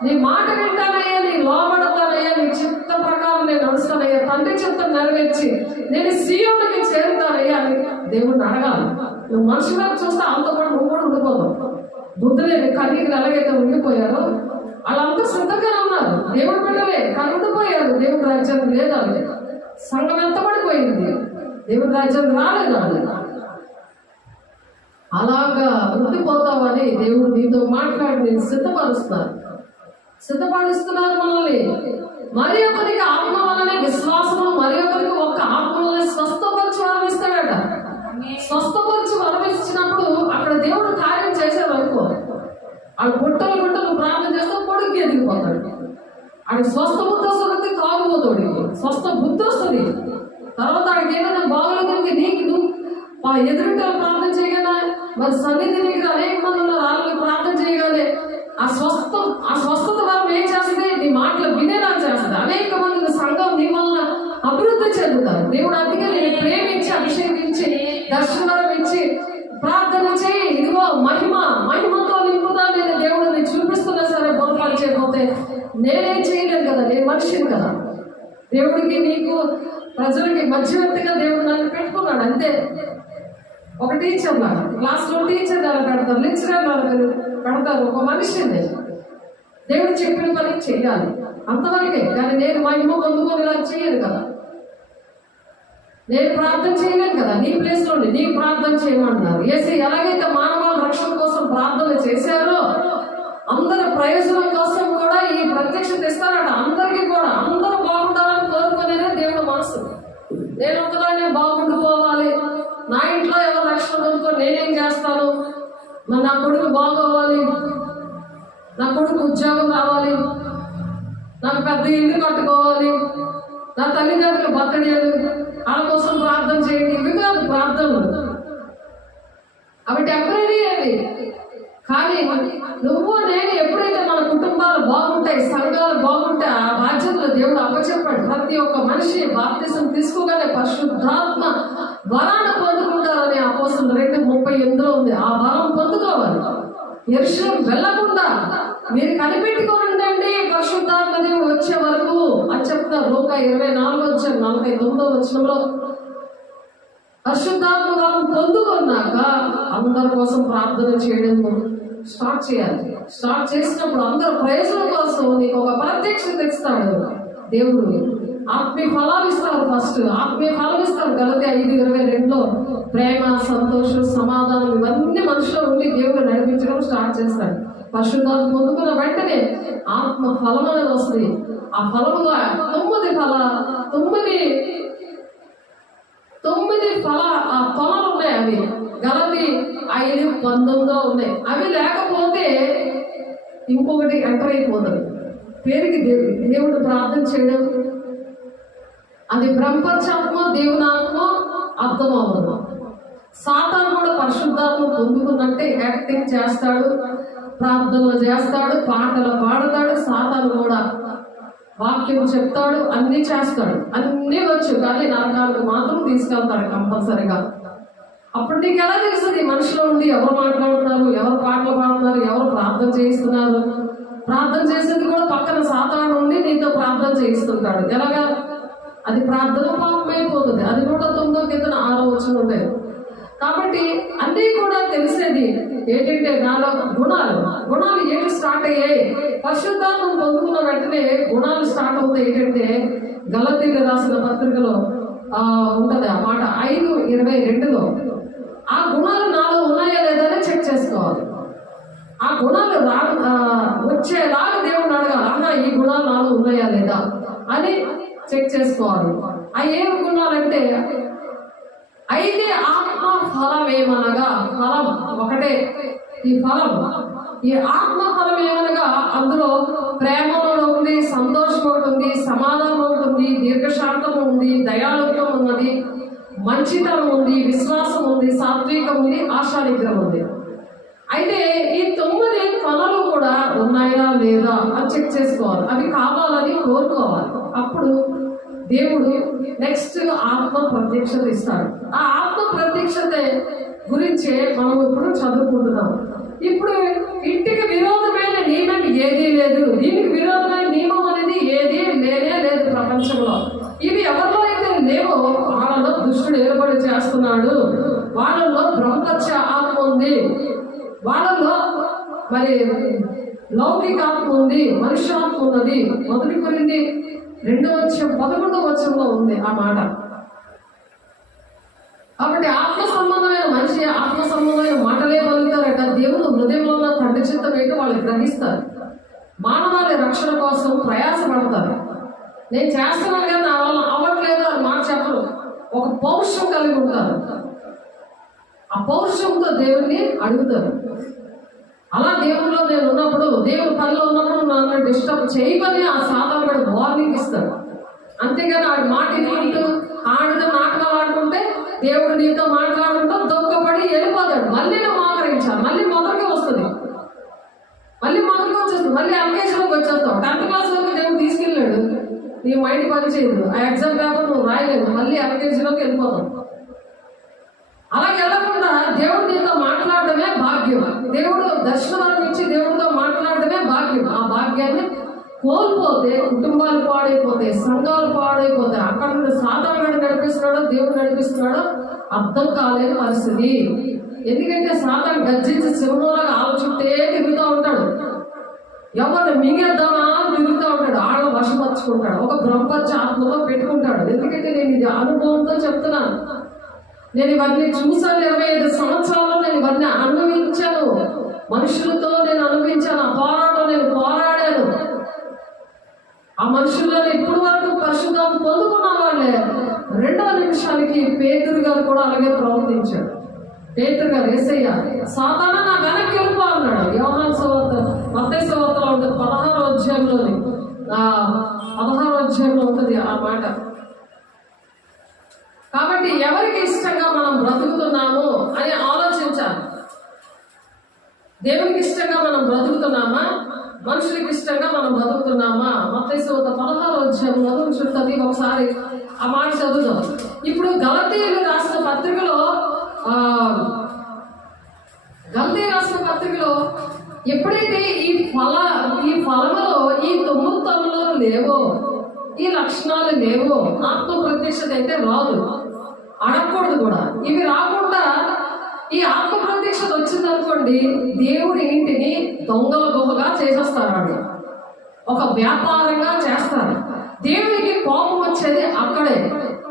నీ మాట వింటానయ్యా, నీ లోబడతానయ్యా, నీ చిత్త ప్రకారం నేను నడుస్తానయ్యా, తండ్రి చిత్తం నెరవేర్చి నేను సీయోనికి చేరుతానయ్యా అని దేవుడిని అడగాలి. నువ్వు మనుషులకు చూస్తే అంత కూడా నువ్వు కూడా ఉండిపోతావు. బుద్ధులేని కన్నీళ్ళు ఎలాగైతే ఉండిపోయారో వాళ్ళంతా సిద్ధంగానే ఉన్నారు. దేవుడు బిడ్డలే కానీ ఉండిపోయారు. దేవుడి రాజ్యం లేదా, సంఘం ఎంత పడిపోయింది, దేవుడి రాజ్యం రాలేదు. అలాగా ఉండిపోతావని దేవుడు నీతో మాట్లాడి నేను సిద్ధపరుస్తున్నారు మనల్ని. మరి ఒకరికి ఆత్మ వల్లనే విశ్వాసము, మరి ఒకరికి ఒక్క ఆత్మ వల్లనే స్వస్థపరచు స్వస్థపరిచి వరమిచ్చినప్పుడు అక్కడ దేవుడు కార్యం చేశారు అనుకో, వాళ్ళు గుట్టలు గుట్టలు ప్రార్థన చేస్తే పొడికి ఎదిగిపోతాడు. ఆడికి స్వస్థ బుద్ధి వస్తుంది, తాగుబోతాడు. స్వస్థ బుద్ధి వస్తుంది. తర్వాత ఆడికి ఏదైనా బాగోలేదు, నీకు నువ్వు ఎదురుంటే ప్రార్థన చేయగల, మరి సన్నిధి దగ్గర అనేక మంది ఉన్నారు, వాళ్ళని ప్రార్థన చేయగలే. ఆ స్వస్థత వరం ఏం చేస్తుంది? నీ మాటలు వినేలా చేస్తుంది. అనేక మంది సంఘం నీ వల్ల అభివృద్ధి చెందుతారు. దేవుడు అందుకే నేను ప్రేమించి అభిషేకించి దర్శనం ఇచ్చి ప్రార్థన చేయి, ఇదిగో మహిమతో నింపుదా. నేను దేవుడిని చూపిస్తున్నా సరే పొరపాటు చేయకపోతే నేనేం చేయలేను కదా, నేను మనిషిని కదా. దేవుడికి నీకు ప్రజలకి మధ్యవర్తిగా దేవుడు నన్ను పెట్టుకున్నాడు అంతే. ఒక టీచర్ లాగా క్లాస్లో టీచర్ లాగా పెడతారు, లెక్చరర్ లాగా పెడతారు. ఒక మనిషిని దేవుడు చెప్పిన పని చెయ్యాలి అంతవరకే. కానీ నేను మహిమ పొందుకొని ఇలా చేయను కదా, నేను ప్రార్థన చేయలేను కదా. నీ ప్లేస్లో నీకు ప్రార్థన చేయమంటున్నారు. ఏసీ ఎలాగైతే మానవాళి రక్షణ కోసం ప్రార్థన చేశారో అందరి ప్రయోజనం కోసం కూడా ఈ ప్రత్యక్షత ఇస్తారట. అందరికీ కూడా అందరూ బాగుండాలని కోరుకునేదే దేవుడు మనసు. నేను ఒకదానే బాగుండిపోవాలి, నా ఇంట్లో ఎవరు రక్షణ పొందుకో నేనేం చేస్తాను, మరి నా కొడుకు బాగోవాలి, నా కొడుకు ఉద్యోగం రావాలి, నాకు పెద్ద ఇల్లు కట్టుకోవాలి, నా తల్లిదండ్రులు బతకడేయాలి, వాళ్ళ కోసం ప్రార్థన చేయండి. ఇవి కాదు ప్రార్థనలు, అవి టెంపరీ అవి. కానీ నువ్వు నేను ఎప్పుడైతే మన కుటుంబాలు బాగుంటాయి, సంఘాలు బాగుంటాయి, ఆ బాధ్యతలు దేవుడు అప్పచెప్పాడు. ప్రతి ఒక్క మనిషి బాప్తిసం తీసుకోగానే పరిశుద్ధాత్మ వరాన్ని పొందుకుంటారని అపోస్తలుల 2:38 ఉంది. ఆ వరం పొందుకోవాలి. యెరూషలేము వెళ్ళకుండా మీరు కనిపెట్టుకొని ఉండండి పరిశుద్ధాత్మ దేవుడు వచ్చే వరకు అని చెప్తారు. లూకా 24:49 పరిశుద్ధాత్మ వరం పొందుకున్నాక అందరి కోసం ప్రార్థన చేయడం స్టార్ట్ చేయాలి. స్టార్ట్ చేసినప్పుడు అందరు ప్రయోజనం కోసం నీకు ఒక ప్రత్యక్షత ఇస్తాడు దేవుడు. ఆత్మీయ ఫలాలు ఇస్తారు. ఫస్ట్ ఆత్మీయ ఫలం ఇస్తారు. గలతీ 5:22 ప్రేమ, సంతోషం, సమాధానం ఇవన్నీ మనుషులో ఉండి దేవుడు నడిపించడం స్టార్ట్ చేస్తాడు. పరిశుద్ధాత్మ పొందుకున్న వెంటనే ఆత్మ ఫలం అనేది వస్తుంది. ఆ ఫలముగా 9 ఫలాలు ఉన్నాయి. అవి గలతీ 5:19 ఉన్నాయి. అవి లేకపోతే ఇంకొకటి ఎంటర్ అయిపోతుంది. పేరుకి దేవుడు ప్రార్థన చేయడం, అది బ్రహ్మచాత్మ దేవుని ఆత్మ అర్థం అవ్వదు. సాతాను కూడా పరిశుద్ధాత్మ పొందుకున్నట్టే యాక్టింగ్ చేస్తాడు, ప్రార్థనలు చేస్తాడు, పాటలు పాడతాడు. సాతాను కూడా వాక్యం చెప్తాడు, అన్నీ చేస్తాడు, అన్నీ వచ్చు. కానీ నరకాలకు మాత్రం తీసుకెళ్తాడు కంపల్సరిగా. అప్పుడు నీకు ఎలా తెలుస్తుంది మనిషిలో ఉండి ఎవరు మాట్లాడుతున్నారు, ఎవరు పాటలు పాడుతున్నారు, ఎవరు ప్రార్థన చేయిస్తున్నారు? ప్రార్థన చేసేది కూడా పక్కన సాతాను ఉండి నీతో ప్రార్థన చేయిస్తుంటాడు. ఎలాగా? అది ప్రార్థన పాపం అయిపోతుంది. అది 109 ఉంటాయి. కాబట్టి అన్నీ కూడా తెలిసేది ఏంటంటే నాలో గుణాలు ఏంటి స్టార్ట్ అయ్యాయి. పరిశుద్ధాత్మ పొందుకున్న వెంటనే గుణాలు స్టార్ట్ అవుతాయి. ఏంటంటే గలతీయులకు రాసిన పత్రికలో ఉంటది ఆ మాట 5:22 ఆ గుణాలు నాలో ఉన్నాయా లేదా చెక్ చేసుకోవాలి. ఆ గుణాలు వచ్చేలాగా దేవుడు అడగాలి. అన్నా ఈ గుణాలు నాలో ఉన్నాయా లేదా అని చెక్ చేసుకోవాలి. ఆ ఏం గుణాలంటే 5 ఆత్మ ఫలం ఏమనగా, ఫలం ఒకటే. ఈ ఫలం, ఈ ఆత్మ ఫలం ఏమనగా అందులో ప్రేమ ఉంది, సంతోషం ఒకటి ఉంది, సమాధానం ఒకటి ఉంది, దీర్ఘశాంతం ఉంది, దయాళుత్వం ఉన్నది, మంచితనం ఉంది, విశ్వాసం ఉంది, సాత్వికం ఉంది, ఆశానిగ్రహం ఉంది. అయితే ఈ 9 ఫలాలు కూడా ఉన్నాయా లేదా అని చెక్ చేసుకోవాలి. అవి కావాలని కోరుకోవాలి. అప్పుడు దేవుడు నెక్స్ట్ ఆత్మ ప్రత్యక్షత ఇస్తాడు. ఆ ఆత్మ ప్రత్యక్షత గురించే మనం ఇప్పుడు చదువుకుంటున్నాం. ఇప్పుడు ఇంటికి విరోధమైన నియమం ఏదీ లేదు. దీనికి విరోధమైన నియమం అనేది ఏదీ లేనే లేదు ప్రపంచంలో. ఇవి ఎవరిలో అయితే లేవో వాళ్ళలో దుష్టుడు ఏర్పడి చేస్తున్నాడు. వాళ్ళలో బ్రహ్మత్య ఆత్మ ఉంది, వాళ్ళలో మరి లౌకిక ఆత్మ ఉంది, మనుష్యాత్మ ఉన్నది. 1 కొరింథీ 2:11 ఉంది ఆ మాట. కాబట్టి ఆత్మ సంబంధమైన మనిషి ఆత్మ సంబంధమైన మాటలే పలుకుతారట. దేవుడు హృదయంలో ఉన్న తండ్రి చిత్తం ఏంటో వాళ్ళు గ్రహిస్తారు. మానవాళి రక్షణ కోసం ప్రయాసపడతారు. నేను చేస్తున్నాను కానీ నా వల్ల అవ్వట్లేదు అని మాట చెప్పరు. ఒక పౌరుషం కలిగి ఉంటారు. ఆ పౌరుషంతో దేవుణ్ణి అడుగుతారు. అలా దేవుల్లో నేను ఉన్నప్పుడు, దేవుడు పనిలో ఉన్నప్పుడు నన్ను డిస్టర్బ్ చేయమని ఆ సాతాను కూడా వార్నింగ్ ఇస్తాడు. అంతేగాని ఆడి మాట ఇనుకుంటూ ఆడితో నాటకాలు ఆడుకుంటే దేవుడు నీతో మాట్లాడుకుంటూ దొక్కపడి వెళ్ళిపోతాడు. మళ్ళీ నువ్వు మోకరించాలి, మళ్ళీ మొదలుగా వస్తుంది, మళ్ళీ మొదలుగా వచ్చేస్తుంది, మళ్ళీ అప్లికేషన్లోకి వచ్చేస్తావు. 10th క్లాస్ వరకు దేవుడు తీసుకెళ్ళాడు, నీ మైండ్ పని చేయదు, ఆ ఎగ్జామ్ పేపర్ నువ్వు రాయలేదు, మళ్ళీ అప్లికేషన్లోకి వెళ్ళిపోతావు. అలా వెళ్ళకుండా దేవుడు నీతో మాట్లాడటమే భాగ్యం. దేవుడు దర్శనం ఇచ్చి దేవుడితో మాట్లాడటమే భాగ్యం. ఆ భాగ్యాన్ని కోల్పోతే కుటుంబాలు పాడైపోతాయి, సంఘాలు పాడైపోతాయి. అక్కడ నుండి సాతానుడు నడిపిస్తున్నాడో దేవుడు నడిపిస్తున్నాడో అర్థం కాలేని పరిస్థితి. ఎందుకంటే సాతాను గర్జించి సింహంలాగా ఆలోచుంటే తిరుగుతూ ఉంటాడు, ఎవరిని మింగేద్దామా తిరుగుతూ ఉంటాడు, ఆళ్ళ వశపరుచుకుంటాడు, ఒక బ్రహ్మచ ఆత్మలో పెట్టుకుంటాడు. ఎందుకంటే నేను ఇది అనుభవంతో చెప్తున్నాను. నేను ఇవన్నీ చూసాను, 25 సంవత్సరాల్లో నేను ఇవన్నీ అనుభవించాను, మనుషులతో నేను అనుభవించాను, ఆ పోరాటం నేను పోరాడాను. ఆ మనుషుల్లో ఇప్పుడు వరకు పరిశుద్ధాత్మ పొందుకున్న వాళ్ళే 2వ నిమిషానికి పేతురు గారు కూడా అలాగే ప్రవర్తించాడు. పేతురు గారు యేసయ్య సాతాను నా వెనక్కి వెళ్ళిపో అన్నాడు. యోహాను సువార్త, మత్తయి సువార్తలో ఉంటుంది 16వ అధ్యాయంలోని 16వ అధ్యాయంలో ఉంటుంది ఆ మాట. కాబట్టి ఎవరికి ఇష్టంగా మనం బ్రతుకుతున్నాము అని ఆలోచించాలి. దేవునికి ఇష్టంగా మనం బ్రతుకుతున్నామా, మనుషులకి ఇష్టంగా మనం బ్రతుకుతున్నామా? మత్తయి సువార్త 16వ అధ్యాయంలో ఉంటుంది, ఒకసారి ఆ మాట చదువుదాం. ఇప్పుడు గలతీయులు రాసిన పత్రికలో ఎప్పుడైతే ఈ ఫలములో ఈ 9 తనులు లేవో, ఈ లక్షణాలు లేవో, ఆత్మ ప్రత్యక్షత అయితే రాదు, అడగకూడదు కూడా. ఇవి రాకుండా ఈ ఆత్మ ప్రత్యక్షత వచ్చిందనుకోండి, దేవుడి ఇంటిని దొంగల గుహగా చేసేస్తారు, ఒక వ్యాపారంగా చేస్తారు. దేవుడికి కోపం వచ్చేది అక్కడే.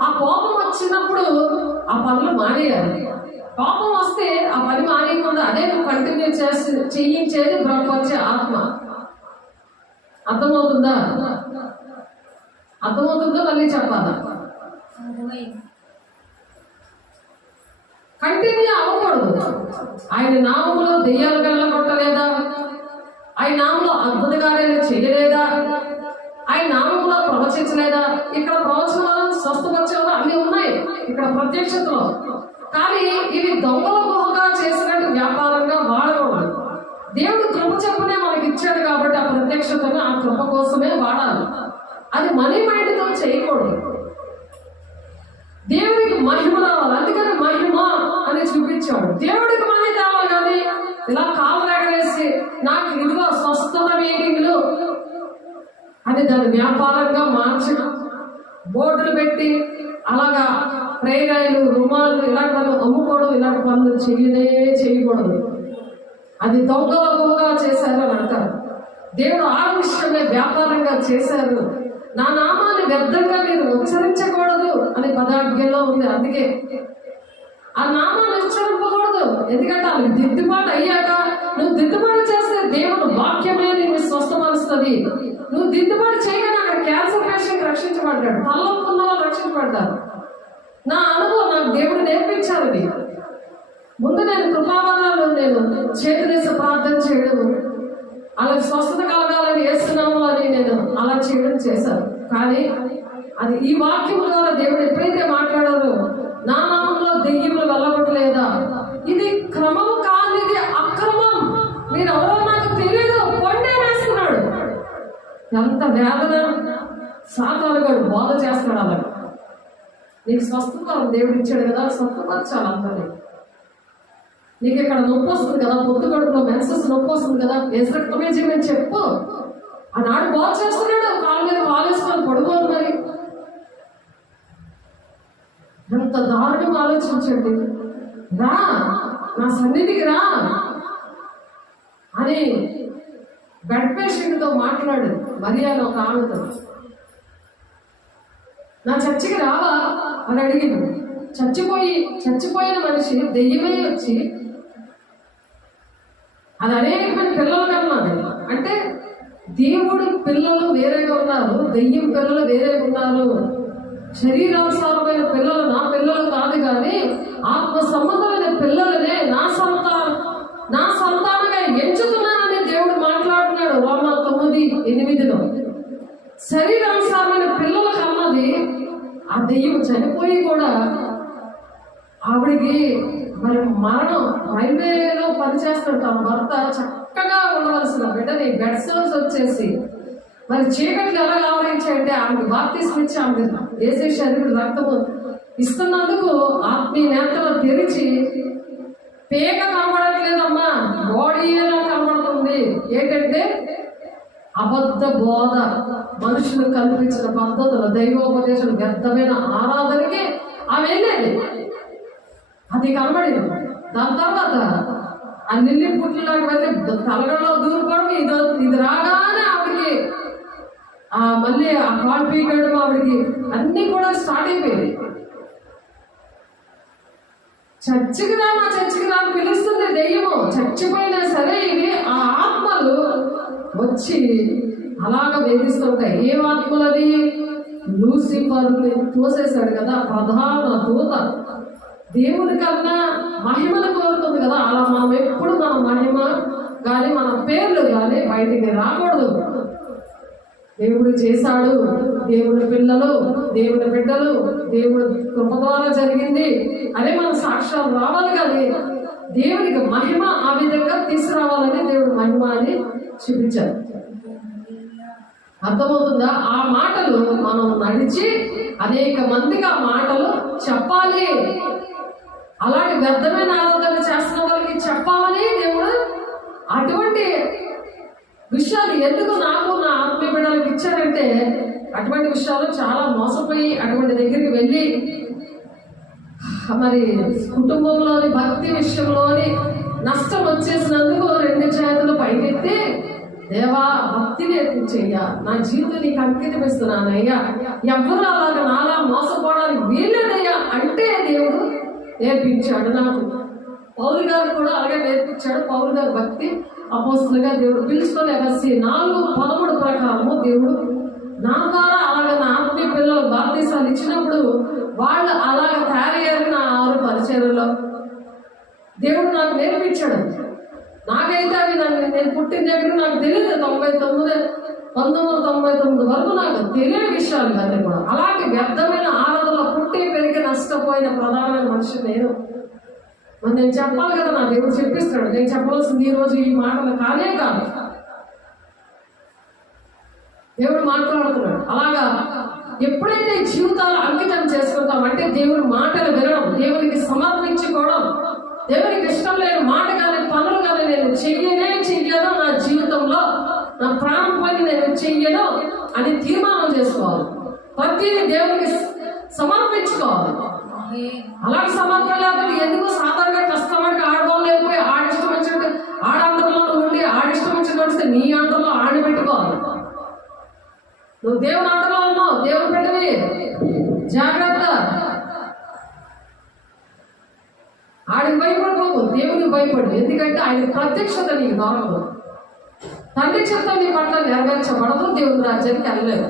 ఆ కోపం వచ్చినప్పుడు ఆ పనులు మానేయాలి. కోపం వస్తే ఆ పని మానేయకుండా అదే నువ్వు కంటిన్యూ చేయించేది బ్రహ్మచ్చే ఆత్మ. అర్థమవుతుందా? మళ్ళీ చెప్పాలా? కంటిన్యూ అవ్వకూడదు. ఆయన నామంలో దెయ్యాలు వెళ్ళగొట్టలేదా? ఆయన నామంలో అద్భుత కార్యాలు చేయలేదా? ఆయన నామంలో ప్రవచించలేదా? ఇక్కడ ప్రవచనాలు, స్వస్థపరిచేవారు అన్నీ ఉన్నాయి ఇక్కడ ప్రత్యక్షతలో. కానీ ఇవి దొంగల గుహగా చేసినట్టు వ్యాపారంగా వాడకూడదు. దేవుడు కృప చెప్పునే మనకి ఇచ్చాడు కాబట్టి ఆ ప్రత్యక్షతను ఆ కృప కోసమే వాడాలి. అది మనీ మైండ్తో చేయకూడదు. దేవుడికి మహిమ రావాలి, అందుకని మహిమ అని చూపించాడు. దేవుడికి మహిమ తేవాలి, కానీ ఇలా కాలు ఎగరేసి నాకు ఇదిగో స్వస్థత మీటింగ్లు అని దాని వ్యాపారంగా మార్చి బోర్డులు పెట్టి అలాగా ప్రేరాయిలు, రుమాలు ఇలాంటి పనులు అమ్ముకోవడం, ఇలాంటి పనులు చేయకూడదు. అది దొంగల గుహగా చేశారు అని అంటారు. దేవుడు ఆ విషయమే వ్యాపారంగా చేశారు. నా నామాన్ని వ్యర్థంగా మీరు ఉచ్చరించకూడదు అని పదాజ్ఞలో ఉంది. అందుకే ఆ నామాన్ని ఉచ్చరింపకూడదు. ఎందుకంటే అది దిద్దుబాటు అయ్యాక నువ్వు దిద్దుబాటు చేస్తే దేవుడు వాక్యమే నిన్ను స్వస్థపరుస్తుంది. నువ్వు దిద్దుబాటు చేయగానే అక్కడ క్యాన్సర్ పేషెంట్ రక్షించబడ్డాడు, తలనొప్పున్న వాళ్ళు రక్షించబడ్డారు. నా అనుభవం నాకు దేవుడు నేర్పించారు. ముందు నేను కృపావరాలు, నేను చేతులేసి ప్రార్థన చేయడం, అలా స్వస్థత కలగాలని వేస్తున్నాము అని నేను అలా చేయడం చేశాను. కానీ అది ఈ వాక్యం ద్వారా దేవుడు ఎప్పుడైతే మాట్లాడారో, నా నామంలో దెయ్యములు వెళ్ళగొట్టలేదా, ఇది క్రమం కాదు, ఇది అక్రమం, మీరు ఎవరో నాకు తెలియదు, కొండే వేస్తున్నాడు. ఎంత వేదన! సాతాను గారు బోధ చేస్తున్నాడు. అలా నీకు స్వస్థత దేవుడు ఇచ్చాడు కదా, స్వస్థపరచాలి అందరినీ. నీకు ఇక్కడ నొప్పి వస్తుంది కదా, పొద్దు కడుపులో మెన్సెస్ నొప్పి వస్తుంది కదా, ఏం చెప్పు. ఆనాడు బోధ చేస్తున్నాడు, కాళ్ళ మీద కాలేసుకొని పడుకోను. మరి ఎంత దారుణం ఆలోచించండి. రా, నా సన్నిధికి రా అని బెడ్ పేషెంట్తో మాట్లాడు మరియాలో ఒక ఆమెతో. నా చర్చికి రావా అని అడిగింది. చచ్చిపోయిన మనిషి దెయ్యమే వచ్చి అది అనేక మంది పిల్లలు కన్నది. అంటే దేవుడి పిల్లలు వేరేగా ఉన్నారు, దెయ్యం పిల్లలు వేరేగా ఉన్నారు. శరీరానుసారమైన పిల్లలు నా పిల్లలు కాదు, కానీ ఆత్మ సంబంధమైన పిల్లలనే నా సంతానంగా ఎంచుతున్నానని దేవుడు మాట్లాడుతున్నాడు. రోమా 9:8 శరీరానుసారమైన పిల్లలకు అన్నది ఆ దెయ్యం చనిపోయి కూడా ఆవిడికి మరి మరణం రైల్వేలో పనిచేస్తాడు తన భర్త చక్కగా ఉండవలసిన బిడ్డని బెడ్ సోర్స్ వచ్చేసి మరి చీకట్లు ఎలా ఆవరించాయంటే ఆమెకు బాప్తిస్మం ఇచ్చి ఆమె వేసే శరీరం రక్తము ఇస్తున్నందుకు ఆత్మీయ నేతలు తెరిచి పేక కనబడట్లేదమ్మా, బాడీ ఎలా కనబడుతుంది. ఏంటంటే అబద్ధ బోధ, మనుషులు కల్పించిన పద్ధతులు, దైవోపదేశం, వ్యర్థమైన ఆరాధనకి ఆమె వెళ్ళేది. అది కనబడింది. దాని తర్వాత ఆ నిల్లి పుట్టినలాంటి వెళ్ళి తలగడలో దూరుకోవడం, ఇది రాగానే ఆవిడికి మళ్ళీ ఆ కాల్ పీకడం, ఆవిడికి అన్ని కూడా స్టార్ట్ అయిపోయింది. చర్చికి రా అని పిలుస్తుంది దెయ్యము. చచ్చిపోయినా సరే ఇవి ఆ ఆత్మలు వచ్చి అలాగ వేధిస్తుంటాయి. ఏం ఆత్మలు అది? లూసిఫర్ని తోసేశాడు కదా, ప్రధాన దూత. దేవుడి కన్నా మహిమను కోరుతుంది కదా. అలా మనం ఎప్పుడు మన మహిమ కానీ మన పేర్లు కానీ బయటికి రాకూడదు. దేవుడు చేశాడు, దేవుడి పిల్లలు, దేవుడి బిడ్డలు, దేవుడి కృప ద్వారా జరిగింది అదే మన సాక్ష్యాలు రావాలి. కానీ దేవునికి మహిమ ఆ విధంగా తీసుకురావాలని దేవుడు మహిమ అని చూపించారు. అర్థమవుతుందా? ఆ మాటలు మనం నడిచి అనేక మందికి ఆ మాటలు చెప్పాలి. అలాంటి వ్యర్థమైన ఆరాధన చేస్తున్న వాళ్ళకి చెప్పాలని దేవుడు అటువంటి విషయాలు ఎందుకు నాకు నా ఆత్మీయ బిడ్డలకు ఇచ్చారంటే, అటువంటి విషయాలు చాలా మోసపోయి అటువంటి దగ్గరికి వెళ్ళి మరి కుటుంబంలోని భక్తి విషయంలోని నష్టం వచ్చేసినందుకు 2 చేతులు పైకెత్తి, దేవా భక్తి నేర్పించయ్యా, నా జీవితం నీకు అంకితం ఇస్తున్నానయ్యా, ఎవరు అలాగ నాలా మోసపోవడానికి వీలేదయ్యా అంటే దేవుడు నేర్పించాడు. నాకు పౌలు గారు కూడా అలాగే నేర్పించాడు. పౌలు గారు భక్తి అపోస్తులుగా దేవుడు పిలుచుకొని ఎఫెసీ 4:13 ప్రకారము దేవుడు నా ద్వారా అలాగ నా ఆత్మీయ పిల్లలు బాప్తీసాలు ఇచ్చినప్పుడు వాళ్ళు అలాగ తయారయ్యారు. నా 6 పరిచర్యలో దేవుడు నాకు నేర్పించాడు. నాకైతే అవి నేను పుట్టిన దగ్గర నాకు తెలియదు. 1999 వరకు నాకు తెలియని విషయాలు కానీ కూడా అలాంటి వ్యర్థమైన ఆరాధనలో పుట్టి పెరిగి నష్టపోయిన ప్రధానమైన మనిషి నేను. మరి నేను చెప్పాలి కదా, నా దేవుడు చెప్పిస్తాడు. నేను చెప్పవలసింది ఈరోజు ఈ మాటలు కానే కాదు, దేవుడు మాట్లాడుతున్నాడు. అలాగా ఎప్పుడైతే జీవితాలు అంకితం చేసుకుంటామంటే దేవుడి మాటలు వినడం, దేవునికి సమర్పించుకోవడం, దేవునికి ఇష్టం లేని మాట కానీ పనులు కానీ నేను చెయ్యను, నా జీవితంలో నా ప్రాణం పని నేను చెయ్యను అని తీర్మానం చేసుకోవాలి. ప్రతిదీ దేవునికి సమర్పించుకోవాలి. అలాగే సమర్పణ లేకపోతే ఎందుకు సాధారణంగా కష్టపడి ఆడవాళ్ళు లేకపోయి ఆడిష్టం వచ్చినట్టు ఆడంతలో ఉండి ఆడిష్టం వచ్చినట్టు వస్తే నీ ఆటలో ఆడి పెట్టుకోవాలి. నువ్వు దేవుని ఆటలో ఉన్నావు, దేవుని పెట్టవి జాగ్రత్త. ఆడికి భయపడిపోకు, దేవునికి భయపడు. ఎందుకంటే ఆయన ప్రత్యక్షత నీకు దొరకదు. తండ్రి చిత్తం నీ పట్ల నెరవేర్చబడదు. దేవుని రాజ్యానికి వెళ్ళలేవు.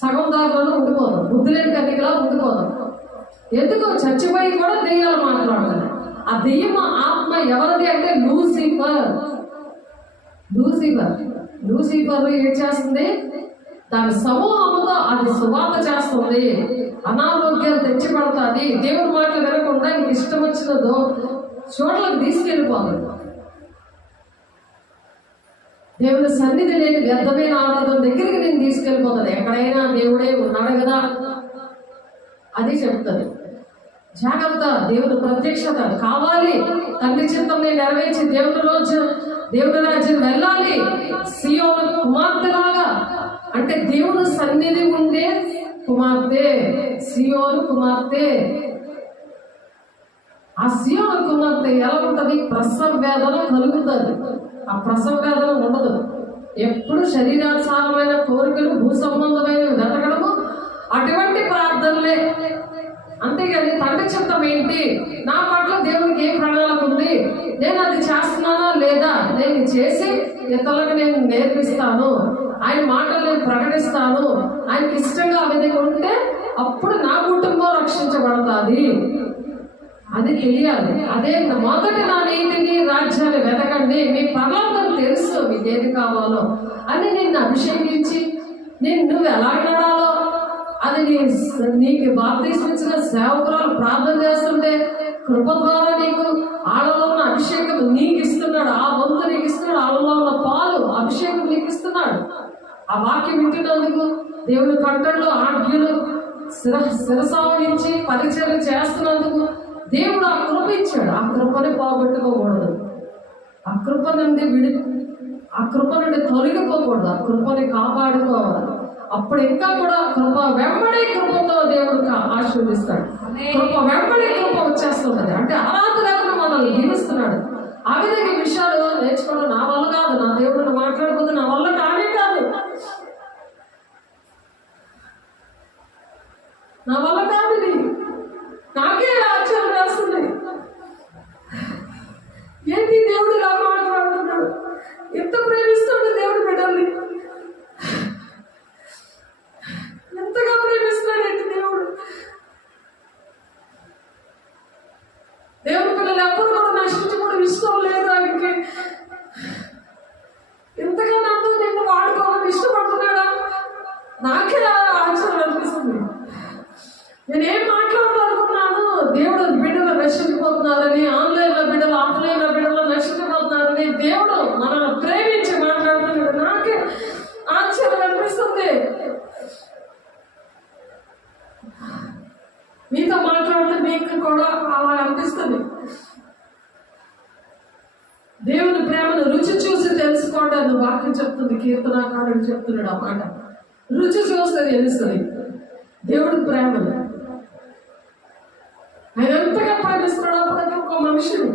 సగం దారిలోనూ ఉండిపోదాం, బుద్ధి లేని కన్నికలా ఉండిపోదాం. ఎందుకు? చచ్చిపోయి కూడా దెయ్యాలు మాట్లాడుతుంది. ఆ దెయ్యం ఆత్మ ఎవరిది అంటే లూసిఫర్ ఏం చేస్తుంది? దాని సమూహంతో అది సువార్త చేస్తుంది, అనారోగ్యాలు తెచ్చి పెడతాది. దేవుడి మాటలు వినకుండా నీకు ఇష్టం వచ్చినదో చోట్లకు తీసుకెళ్ళిపోతుంది. దేవుని సన్నిధి లేని వ్యర్థమైన ఆరాధన దగ్గరికి నేను తీసుకెళ్ళిపోతుంది. ఎక్కడైనా దేవుడే ఉన్నాడు కదా అది చెప్తుంది. జాగ్రత్త, దేవుని ప్రత్యక్షత కావాలి. తండ్రి చిత్తం నెరవేర్చి దేవుని రాజ్యం వెళ్ళాలి. సియోను కుమార్తెలాగా, అంటే దేవుని సన్నిధి ఉండే కుమార్తె సియోను కుమార్తె. ఆ సియోను కుమార్తె ఎలా ఉంటుంది? ప్రసవ వేదన కలుగుతుంది. ఆ ప్రసవ వేదన ఉండదు. ఎప్పుడు శరీరానుసారమైన కోరికలు, భూ సంబంధమైన వెతకడము, అటువంటి ప్రార్థనలే. అంతేగాని తండ్రి చిత్తం ఏంటి, నా పట్ల దేవునికి ఏ ప్రణాళిక ఉంది, నేను అది చేస్తున్నానా లేదా, నేను చేసి ఇతరులకు నేను నేర్పిస్తాను, ఆయన మాటలు నేను ప్రకటిస్తాను, ఆయనకి ఇష్టంగా ఆ విధంగా ఉంటే అప్పుడు నా కుటుంబం రక్షించబడుతుంది. అది తెలియాలి. అదే మొదటి నా నీతిని రాజ్యాన్ని వెతకండి, మీ పరలోకం తెలుసు మీకు ఏది కావాలో అని నిన్ను అభిషేకించి నువ్వు ఎలా నడాలో అది నీకు బాప్తిస్మిచ్చిన సేవకురాలు ప్రార్థన చేస్తుంటే కృప ద్వారా నీకు ఆళ్ళలో ఉన్న అభిషేకం నీకు ఇస్తున్నాడు. ఆ వంతు నీకు ఇస్తున్నాడు. ఆళ్ళలో ఉన్న పాలు అభిషేకం నీకు ఇస్తున్నాడు. ఆ వాక్యం వింటున్నందుకు దేవుని కట్టడలో ఆజ్ఞలు శిరసావహించి పరిచయం చేస్తున్నందుకు దేవుడు ఆ కృప ఇచ్చాడు. ఆ కృపని పోగొట్టుకోకూడదు. ఆ కృప నుండి తొలగిపోకూడదు. ఆ కృపని కాపాడుకోవాలి. అప్పుడు ఇంకా కూడా కృప వెంబడి కృపతో దేవుడు ఆశీర్వదిస్తాడు. కృప వెంబడి కృప వచ్చేస్తున్నది. అంటే అనాథులను మనల్ని దీవిస్తున్నాడు. ఆ విధంగా విషయాలు నేర్చుకోవడం నా వల్ల కాదు. నా దేవుడిని మాట్లాడకపోతే నా వల్ల కానే కాదు. నా వల్ల కాదు. ఇది నాకే ఆశ్చర్యం వేస్తుంది. ఏంటి దేవుడు ఇలా మాట్లాడుతున్నాడు? ఎంత ప్రేమిస్తాడు దేవుడు బిడ్డల్ని, ఎంతగా ప్రేమిస్తాడండి దేవుడు. దేవుడి పిల్లలు ఎప్పుడు కూడా నశించడం ఇష్టం లేదు ఆయనకి. ఎంతగా నాతో నిన్ను వాడుకోవాలని ఇష్టపడుతున్నాడా? నాకే ఆశ్చర్యం అనిపిస్తుంది. నేనేం మాట్లాడాలనుకున్నాను, దేవుడు బిడ్డలు నశించిపోతున్నారని, ఆన్లైన్లో బిడ్డలు ఆఫ్లైన్లో బిడ్డలు నశించిపోతున్నారని దేవుడు మనల్ని ప్రేమించి మాట్లాడుతున్నాడు. నాకే ఆశ్చర్యం అనిపిస్తుంది. మీతో మాట్లాడితే మీకు కూడా అలా అనిపిస్తుంది. దేవుని ప్రేమను రుచి చూసి తెలుసుకోండి అని వాక్యం చెప్తుంది. కీర్తనాకారుడు చెప్తున్నాడు ఆ మాట. రుచి చూస్తే తెలుస్తుంది దేవుడి ప్రేమను. ఆయన ఎంతగా ప్రేమిస్తున్నాడు ప్రతి ఒక్క మనిషిని.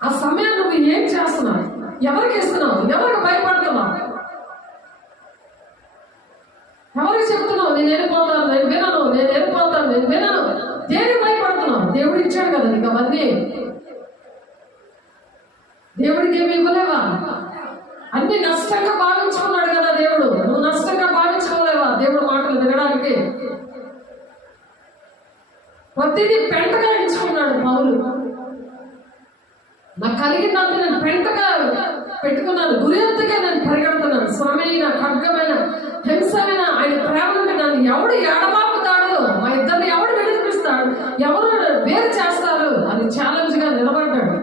ఆ సమయాన్ని నువ్వు ఏం చేస్తున్నావు? ఎవరికి ఇస్తున్నావు? ఎవరికి భయపడుతున్నావు? ఎవరికి చెప్తున్నావు నేను వెళ్ళిపోతాను, నేను వినను, నేను వెళ్ళిపోతాను, నేను వినను? దేనికి భయపడుతున్నావు? దేవుడు ఇచ్చాడు కదా నీకు అవన్నీ. దేవుడికి ఏమి ఇవ్వలేవా? అన్ని నష్టంగా భావించుకున్నాడు కదా దేవుడు. నువ్వు నష్టంగా భావించుకోలేవా దేవుడు మాటలు వినడానికి? ప్రతిదీ పెంటగా ఎంచుకున్నాడు పౌలు. నాకు కలిగినంత నేను పెంటగా పెట్టుకున్నాను, గురి అంతగా నేను పరిగెడుతున్నాను. శ్రమైన ఖడ్గమైన హింసమైన ఆయన ప్రేమ నుండి నన్ను ఎవడు ఎడబాపుతాడు? మా ఇద్దరిని ఎవడు విడిపిస్తాడు? ఎవరు వేరు చేస్తారు అని ఛాలెంజ్ గా నిలబడ్డాడు.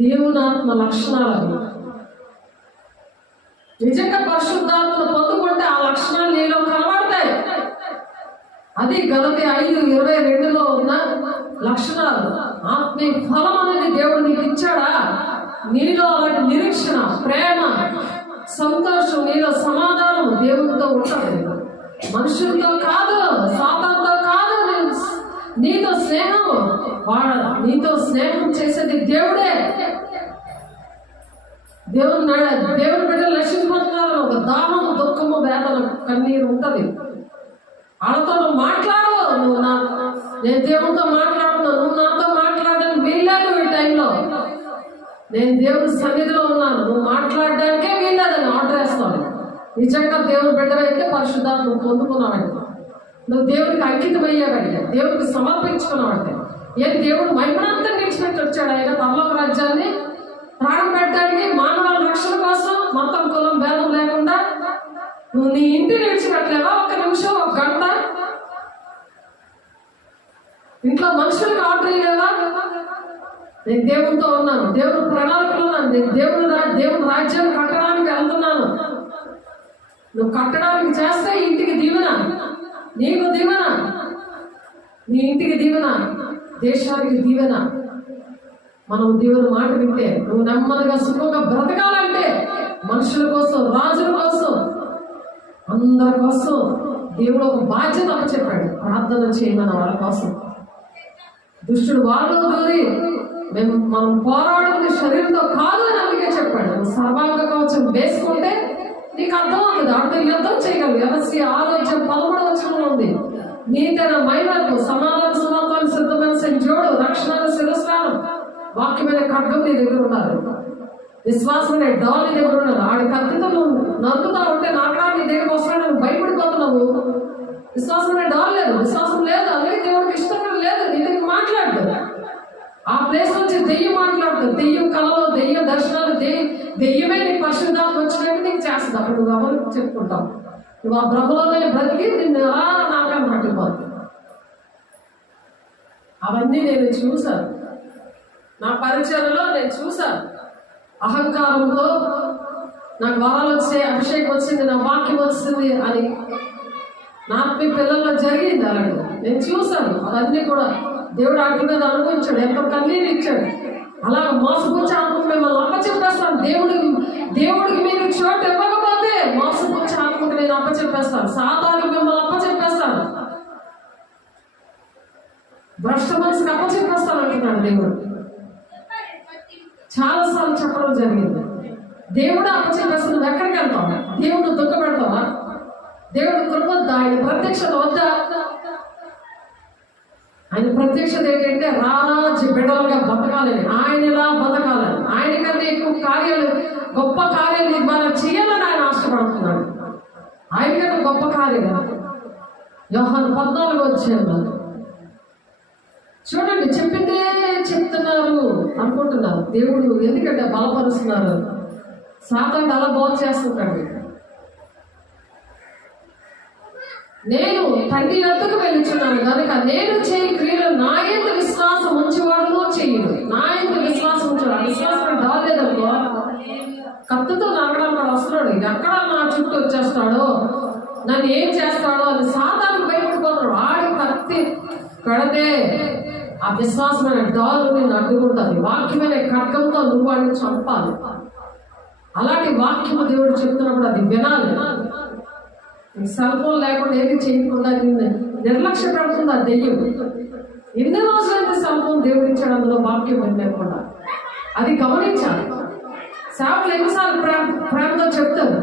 దేవునాత్మ లక్షణాలు నిజంగా పరిశుద్ధాత్మను పొందుకుంటే ఆ లక్షణాలు నీలో కనబడతాయి. అది గలతీ 5:22 ఉన్న లక్షణాలు. ఆత్మీయ ఫలం అనేది దేవుడు నీకు ఇచ్చాడా? నీలో అలాంటి నిరీక్షణ, ప్రేమ, సంతోషం, నీలో సమాధానం దేవుడితో ఉంటుంది. మనుషులతో కాదు, సాతానుతో కాదు. నీతో స్నేహం, నీతో స్నేహం చేసేది దేవుడే. దేవుని బిడ్డలు నశించిపోతున్నారు. ఒక దాహం, దుఃఖము, వేదన, కన్నీరు ఉంటుంది. వాళ్ళతో నువ్వు మాట్లాడు. నేను దేవుడితో మాట్లాడుతున్నాను, నువ్వు నాతో మాట్లాడడానికి వీల్లేదు. ఈ టైంలో నేను దేవుడి సన్నిధిలో ఉన్నాను, నువ్వు మాట్లాడడానికే వీల్లేదని ఆర్డర్ వేస్తాను. నిజంగా దేవుని బిడ్డవైతే పరిశుద్ధాత్మ పొందుకున్నావంటే, నువ్వు దేవుడికి అంకితమయ్యావంటే, దేవుడికి సమర్పించుకున్నావంటే, ఏం దేవుడు మహిమనంతా నిలిచిపెట్టి వచ్చాడు. ఆయన పరలోక రాజ్యాన్ని ప్రాణం పెట్టడానికి, మానవుల రక్షణ కోసం, మతం కులం భేదం లేకుండా నువ్వు నీ ఇంటిని విడిచిపెట్టలేవా? ఒక నిమిషం, ఒక గంట ఇంట్లో మనుషులకు ఆర్డర్ ఇవ్వలేవా? నేను దేవునితో ఉన్నాను, దేవుని ప్రణాళికలో ఉన్నాను, నేను దేవుని రాజ్యాన్ని కట్టడానికి వెళ్తున్నాను. నువ్వు కట్టడానికి చేస్తే ఇంటికి దీవెన, నీకు దీవెన, నీ ఇంటికి దీవెన, దేశానికి దీవెన. మనం దేవుని మాట వింటే, నువ్వు నెమ్మదిగా సుఖంగా బ్రతకాలంటే, మనుషుల కోసం, రాజుల కోసం, అందరి కోసం దేవుడు ఒక బాధ్యత చెప్పాడు. ప్రార్థన చేయమని వాళ్ళ కోసం. దుష్టుడు వాళ్ళలో దూరి మనం పోరాడుకునే శరీరంతో కాదు అని అందుకే చెప్పాడు. నువ్వు సర్వాంగ కవచం వేసుకుంటే నీకు అర్థం అవుతుంది. అర్థం యుద్ధం చేయగలవు. ఎవరి ఆరోగ్యం 13 ఉంది. నీతైన మైలకు సమాధాన సువార్తను సిద్ధమైన సంజోడు, రక్షణ శిరస్నానం, వాక్యమైన ఖడ్గం నీ దగ్గర ఉన్నారు. విశ్వాసమైన డాల్ నీ దగ్గర ఉన్నారు. ఆడి కత్తితో నువ్వు నరుకుతా ఉంటే నాకడా నీ దగ్గర వస్తున్నాడు, నువ్వు భయపడిపోతున్నావు. విశ్వాసమైన డాల్ లేదు, విశ్వాసం లేదు, అలాగే దేవుడికి ఇష్టం లేదు. దెయ్యమే నీ పరిశుద్ధాత్మ వచ్చినట్టు నీకు చేస్తుంది. అప్పుడు నువ్వు ఎవరికి చెప్పుకుంటావు? నువ్వు ఆ భ్రమలోనే బ్రతికి నిన్ను ఎలా నాకం పట్టిపోతుంది. అవన్నీ నేను చూశాను, నా పరిచయలో నేను చూశాను. అహంకారంతో నాకు వరాలు వచ్చే, అభిషేకం వచ్చింది, నా వాక్యం వచ్చింది అని మీ పిల్లల్లో జరిగింది. అలాగే నేను చూశాను. అవన్నీ కూడా దేవుడు ఆటి మీద అనుభవించాడు, ఎంతో కన్నీరు ఇచ్చాడు. అలా మోసపుచ్చి ఆత్మకు మిమ్మల్ని అప్పచెప్పేస్తాను. దేవుడికి మీరు చోటు ఇవ్వకపోతే మోసపుచ్చి ఆత్మకు నేను అప్పచెప్పేస్తాను. సాతానికి మిమ్మల్ని అప్పచెప్పేస్తాను. భ్రష్ట మనసుకి అప్పచెప్పేస్తాను అంటున్నాడు దేవుడు. చాలాసార్లు చెప్పడం జరిగింది. దేవుడు అప్పచెప్పేస్తాను. నువ్వు ఎక్కడికి వెళ్తావా? దేవుడు దుఃఖపెడతావా? దేవుడు కృపొద్దా? ఆయన ప్రత్యక్షత వద్దా? ఆయన ప్రత్యక్షత ఏంటంటే రారాజు బిడ్డలుగా బతకాలని, ఆయన ఇలా బతకాలని, ఆయన కన్నా ఎక్కువ కార్యాలు, గొప్ప కార్యాలు మనం చేయాలని ఆయన ఆశపడుతున్నాడు. ఆయన కన్నా గొప్ప కార్యాలు యోహాను 14 చూడండి, చెప్పిందే చెప్తున్నారు అనుకుంటున్నారు. దేవుడు ఎందుకంటే బలపరుస్తున్నారు. సాతాను అలా బోధ చేస్తుంటాడు. నేను తండ్రి వద్దకు వెళ్ళుచున్నాను కనుక నేను చేయి క్రియలు నా యందు విశ్వాసం ఉంచేవాడు చెయ్యను. నా యందు విశ్వాసం ఉంచాడు. విశ్వాసం దాలేదనుకో కత్తుతో నరకడం కూడా వస్తున్నాడు. ఎక్కడ నా చుట్టూ వచ్చేస్తాడో, నన్ను ఏం చేస్తాడో అని సాధారణ భయపడిపోతున్నాడు. ఆడి కత్తి కడితే ఆ విశ్వాసమైన డాలు నేను అడ్డుకుంటుంది. వాక్యమైన ఖడ్గంతో నువ్వు వాడిని చంపాలి. అలాంటి వాక్యము దేవుడు చెప్తున్నప్పుడు అది వినాలి. సెల్ ఫోన్ లేకుండా ఏది చేయకుండా నిర్లక్ష్య పెడుతుంది ఆ దెయ్యం. ఎన్ని రోజులైతే సెల్ ఫోన్ దేవుడు ఇచ్చాడు, అందులో వాక్యం వినలేకుండా. అది గమనించాలి. సేవకులు ఎన్నిసార్లు ప్రేమతో చెప్తారు,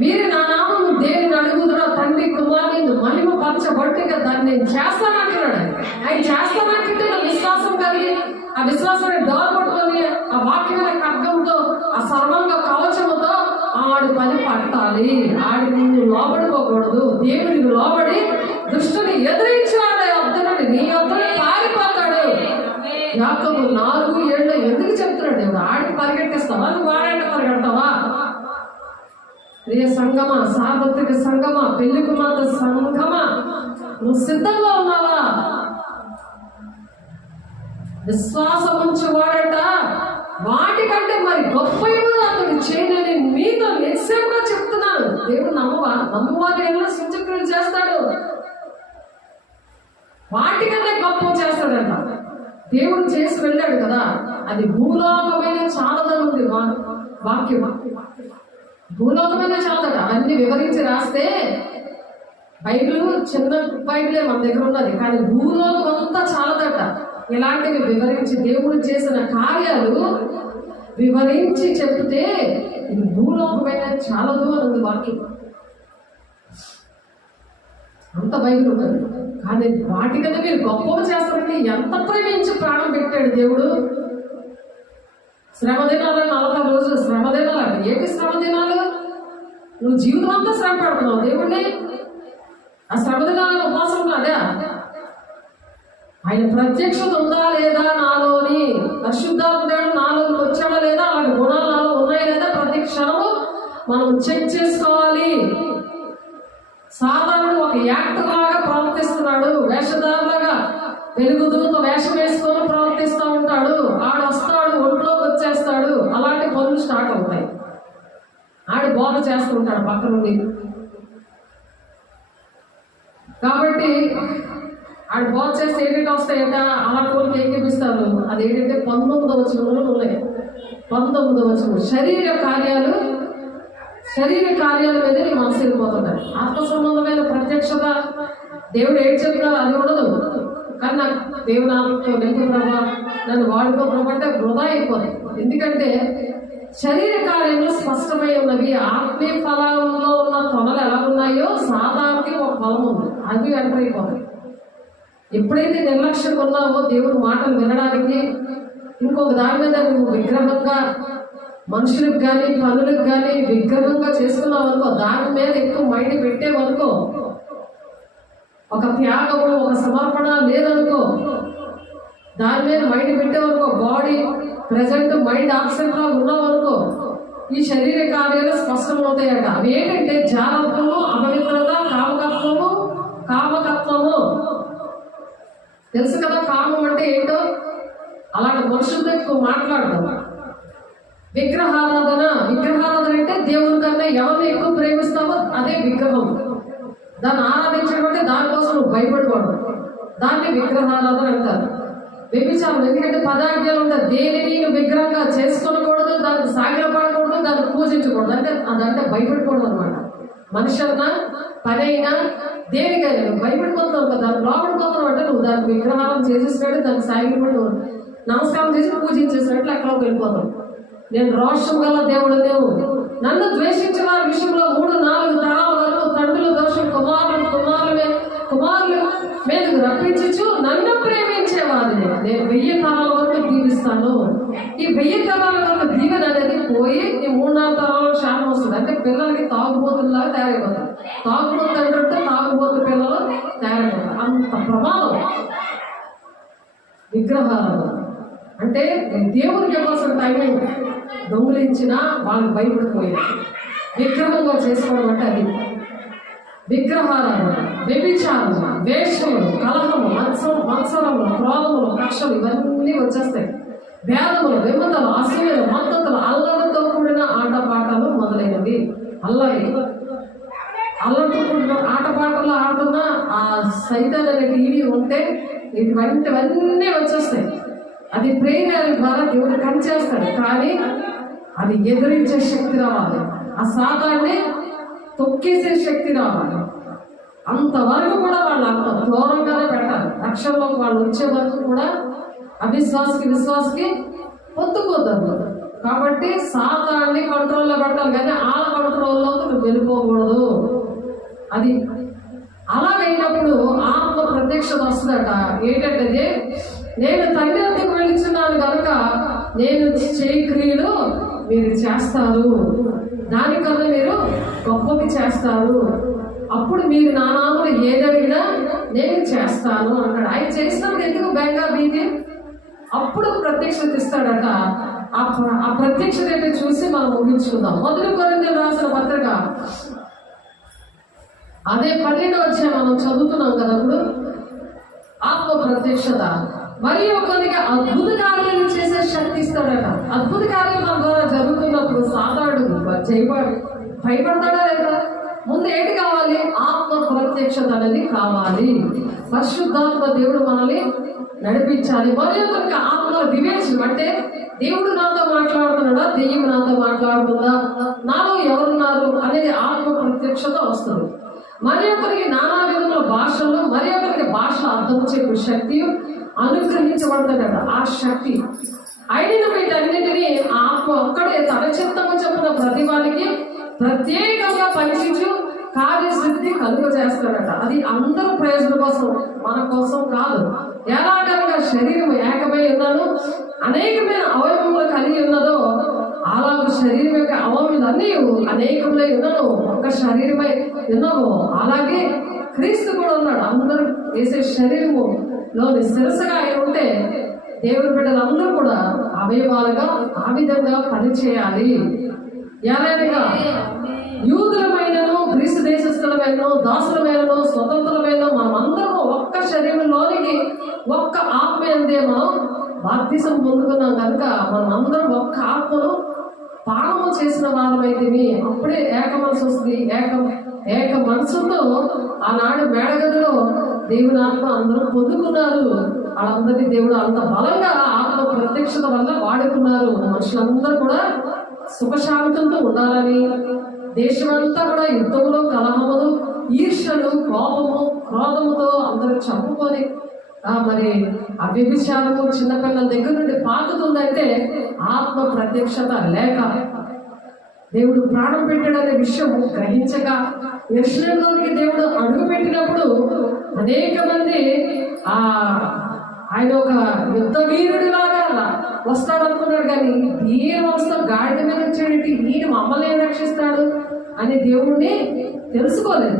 మీరు నా నామము దేనిని అడుగుదురో తండ్రి కుమారుని మహిమ పరచబట్టుగా దాన్ని నేను చేస్తానంటున్నాడు. ఆయన చేస్తానంటే నా విశ్వాసం కలిగి ఆ విశ్వాసాన్ని డోర్ పట్టుకొని ఆ వాక్యమైన ఖడ్గంతో ఆ సర్వంగ కవచముతో ఆడి పని పట్టాలి. ఆడి నిన్ను లోబడుకోకూడదు. దేవుడికి లోబడి దుష్టుని ఎదిరించాడు. వద్దనండి, నీ వద్దనే పారిపోతాడు. యాకోబు 4:7 ఎందుకు చెప్తున్నాడు దేవుడు? ఆడికి పరిగెట్టిస్తావా? నువ్వు వాడంట పరిగెడతావా? ప్రియ సంగమా, సార్వత్రిక సంగమా, పెళ్లి కుమార్తె సంగమా, నువ్వు సిద్ధంగా ఉన్నావా? విశ్వాసం ఉంచి వాడట వాటికంటే మరి గొప్ప అతడు చేయనని మీతో నిశ్చయంగా చెప్తున్నాను. దేవుడు నమ్మవారు ఏమైనా సూచక్రియలు చేస్తాడు. వాటికంటే గొప్ప చేస్తాడంట. దేవుడు చేసి వెళ్ళాడు కదా, అది భూలోకమైన చాలదని ఉంది వాక్యం. భూలోకమైన చాలదట. అవన్నీ వివరించి రాస్తే బైబిల్ చిన్న బైబిలే మన దగ్గర ఉన్నది, కానీ భూలోకం అంతా చాలదట. ఇలాంటివి వివరించి దేవుడు చేసిన కార్యాలు వివరించి చెప్తే ఇది భూలోకమైన చాలదు అని ఉంది వాక్యం. అంత బైబిల్ ఉంటుంది. కానీ వాటికన్నా మీరు గొప్పగా చేస్తారంటే ఎంత ప్రేమించి ప్రాణం పెట్టాడు దేవుడు. శ్రమ దినాలు 40 రోజులు శ్రమ దినాలు అంటే ఏంటి శ్రమ దినాలు? నువ్వు జీవితం అంతా శ్రమ పెడుతున్నావు దేవుడిని. ఆ శ్రమ దినాలను ఉపవాసం ఉన్నాడా? ఆయన ప్రత్యక్షత ఉందా లేదా నాలోని? పరిశుద్ధాత్ముడు నాలోకి వచ్చాడా లేదా? అలాంటి గుణాలు నాలో ఉన్నాయా లేదా? ప్రతి క్షణము మనం చెక్ చేసుకోవాలి. సాధారణ ఒక యాక్టర్ లాగా ప్రవర్తిస్తున్నాడు, వేషధారులాగా వెలుగుదూత వేషం వేసుకొని ప్రవర్తిస్తూ ఉంటాడు. ఆడు వస్తాడు, ఒంట్లోకి వచ్చేస్తాడు. అలాంటి పనులు స్టార్ట్ అవుతాయి. ఆడి బోధ చేస్తుంటాడు పక్క నుండి. కాబట్టి ఆడు బోధ చేస్తే ఏంటంటే వస్తాయంట అలా కోరిక ఏం చూపిస్తారు. అదేంటంటే 19వ వచనంలో ఉన్నాయి. 19వ వచనం శరీర కార్యాల మీద నీ మనసు వెళ్ళిపోతున్నాయి. ఆత్మ సంబంధమైన ప్రత్యక్షత దేవుడు ఏం చెప్తారో అది ఉండదు. కానీ నాకు దేవుడు ఆత్మతో నింపు ప్రభా, నన్ను వాడుకో ప్రభా అంటే వృధా అయిపోతుంది. ఎందుకంటే శరీర కార్యంలో స్పష్టమై ఉన్నవి. ఆత్మీయ ఫలంలో ఉన్న తొనలు ఎలా ఉన్నాయో సాధారణకి ఒక ఫలం ఉంది, అది ఎంటర్ అయిపోతాయి. ఎప్పుడైతే నిర్లక్ష్యం ఉన్నావో దేవుడు మాటలు వినడానికి, ఇంకొక దాని మీద నువ్వు విగ్రహంగా మనుషులకు కానీ పనులకు కానీ విగ్రహంగా చేసుకున్నావు అనుకో, దాని మీద ఎక్కువ మైండ్ పెట్టేవనుకో, ఒక త్యాగము ఒక సమర్పణ లేదనుకో, దాని మీద మైండ్ పెట్టేవనుకో, బాడీ ప్రజెంట్ మైండ్ ఆబ్సెంట్ లా ఉన్నావనుకో, ఈ శరీర కార్యాలు స్పష్టమవుతాయట. అవి ఏంటంటే జారత్వము, అపవిత్రత, కామకత్వము. తెలుసు కదా కామం అంటే ఏంటో? అలాంటి మనుషులతో ఎక్కువ మాట్లాడతాం. విగ్రహారాధన అంటే దేవుని కన్నా ఎవరిని ఎక్కువ ప్రేమిస్తావో అదే విగ్రహం. దాన్ని ఆరాధించడం అంటే దానికోసం నువ్వు భయపడకూడదు, దాన్ని విగ్రహారాధన అంటారు. వ్యభిచారం ఎందుకంటే పదార్థాలు ఉంటాయి. దేనిని నువ్వు విగ్రహంగా చేసుకోకూడదు, దానికి సాగిలపడకూడదు, దాన్ని పూజించకూడదు. అంటే అదంటే భయపడకూడదు అనమాట. మనిషి అన్నా పని అయినా దేనికైనా నువ్వు భయపడిపోతున్నావు కదా, దాన్ని లోపడిపోతున్నావు అంటే నువ్వు దానికి విగ్రహాలను చేసేసినట్టు, దానికి సాగిలపడి నమస్కారం చేసి పూజించేసినట్లు ఎక్కడికి వెళ్ళిపోతావు. నేను రోషం గల దేవుడు, నువ్వు నన్ను ద్వేషించిన వారి విషయంలో 3-4 తరాల వరకు తండ్రుల దోషం కుమారులు మీదకు రప్పించు నన్ను ప్రేమించేవాడిని నేను 1000 తరాల వరకు దీవిస్తాను. ఈ 1000 తరాల వరకు దీవెన అనేది పోయి ఈ 3-4 తరాల శాపం వస్తుంది. అంటే పిల్లలకి తాగుబోతులాగా తయారైపోతారు. తాగుబోతు అంటే తాగుబోతు పిల్లలు తయారైపోతారు. అంత ప్రమాదం విగ్రహాలు. అంటే దేవునికి ఇవ్వాల్సిన టైమింగ్ దొంగిలించినా వాళ్ళు భయపడిపోయారు. విగ్రహంగా చేసుకోవడం అంటే అది విగ్రహారాధన, వ్యభిచారం, వేషములు, కలహము, మత్సరములు, క్రోధములు, కక్షలు ఇవన్నీ వచ్చేస్తాయి. భేదములు, విమతలు, అసూయలు, మద్దతులు, అల్లరితో కూడిన ఆటపాటలు మొదలైనవి. అల్లరితో కూడిన ఆటపాటలు ఆడుతున్న ఆ సైతాన్ అనే టీవీ ఉంటే ఇటువంటివన్నీ వచ్చేస్తాయి. అది ప్రేరణ ద్వారా దేవుడు కంచేస్తాడు. కానీ అది ఎదిరించే శక్తి రావాలి, ఆ సాతాన్ని తొక్కేసే శక్తి రావాలి. అంతవరకు కూడా వాళ్ళు అంత దూరంగానే పెట్టాలి. రక్షణలోకి వాళ్ళు వచ్చే వరకు కూడా విశ్వాసకి పొత్తుకోద్దు. కాబట్టి సాతాన్ని కంట్రోల్లో పెట్టాలి, కానీ వాళ్ళ కంట్రోల్లోకి నువ్వు వెళ్ళిపోకూడదు. అది అలాగైనప్పుడు ఆత్మ ప్రత్యక్షత వస్తుందట. ఏంటంటే నేను తండ్రి వద్దకు వెళ్ళుచున్నాను కనుక నేను చేయి క్రియలు మీరు చేస్తారు, దానికన్నా మీరు గొప్పవి చేస్తారు. అప్పుడు మీరు నా నామములో ఏదడిగినా నేను చేస్తాను అన్నాడు. ఆయన చేసినప్పుడు ఎందుకు బెంగా భీతి? అప్పుడు ప్రత్యక్షత ఇస్తాడట. ఆ ప్రత్యక్షత ఏంటో చూసి మనం ముగించుకుందాం. 1 కొరింథీయులకు రాసిన పత్రిక అదే 12వ అధ్యాయం మనం చదువుతున్నాం కదా. అప్పుడు ఆత్మ ప్రత్యక్షత మరియు ఒకరికి అద్భుత కార్యాలు చేసే శక్తి ఇస్తాడట. అద్భుత కార్యాలు మన ద్వారా జరుగుతున్నప్పుడు సాధారణ భయపడతాడా లేదా? ముందు ఏంటి కావాలి? ఆత్మ ప్రత్యక్షత అనేది కావాలి. పరిశుద్ధాత్మ దేవుడు మనల్ని నడిపించాలి. మరి ఒకరికి ఆత్మ వివేచన అంటే దేవుడు నాతో మాట్లాడుతున్నాడా, దెయ్యం నాతో మాట్లాడుతుందా, నాలో ఎవరున్నారు అనేది ఆత్మ ప్రత్యక్షత వస్తుంది. మరి ఒకరికి నానా విధముల భాషలు, మరి ఒకరికి భాష అర్థం చెప్పే శక్తి అనుగ్రహించబడుతుందట. ఆ శక్తి అయిన వీటన్నిటినీ ఆత్మ ఒక్కడే తన చిత్తము చెప్పిన ప్రతి వారికి ప్రత్యేకంగా పరీక్షించు కార్యసిద్ధి కలుగజేస్తాడట. అది అందరూ ప్రయోజనం కోసం, మన కోసం కాదు. ఎలాగనగా శరీరం ఏకమై ఉన్నాను అనేకమైన అవయవములు కలిగి ఉన్నదో అలాగే శరీరం యొక్క అవయములన్నీ అనేకములై ఉన్నాను ఒక శరీరమై ఉన్నాము. అలాగే క్రీస్తు కూడా ఉన్నాడు. అందరూ వేసే శరీరములోని శిరస్సుగా ఆయన ఉంటే దేవుని బిడ్డలందరూ కూడా అవయవాలుగా ఆ విధంగా పనిచేయాలి. ఎలాగగా యూదులమైనను గ్రీసు దేశస్థులమైనను దాసులమైనను స్వతంత్రులమైనను మనమందరము ఒక్క శరీరంలోనికి ఒక్క ఆత్మ అందే మనం బాప్తిసం పొందుకున్నాం కనుక మనమందరం ఒక్క ఆత్మను పానము చేసిన వారమైతే అప్పుడే ఏక మనసు వస్తుంది. ఏక మనసుతో ఆనాడు మేడగదిలో దేవుని ఆత్మ అందరూ పొందుకున్నారు. వాళ్ళందరినీ దేవుడు అంత బలంగా ఆత్మ ప్రత్యక్షత వల్ల వాడుకున్నారు. మనుషులందరూ కూడా సుఖశాంతులతో ఉండాలని, దేశమంతా కూడా యుద్ధములు, కలహములు, ఈర్ష్యలు, క్రోధముతో అందరూ చంపుకొని మరి ఆ వ్యభిచారము చిన్నపిల్లల దగ్గర నుండి పాకుతుందంటే ఆత్మ ప్రత్యక్షత లేక, దేవుడు ప్రాణం పెట్టాడనే విషయం గ్రహించక, యెరూషలేములోనికి దేవుడు అడుగు పెట్టినప్పుడు అనేక మంది ఆయన ఒక యుద్ధ వీరుడిలాగా వస్తాడు అనుకున్నాడు. కానీ ఈయన వస్తా గాడిద మీద వచ్చాడంటే ఈయన మమ్మల్ని ఏం రక్షిస్తాడు అని దేవుడిని తెలుసుకోలేదు.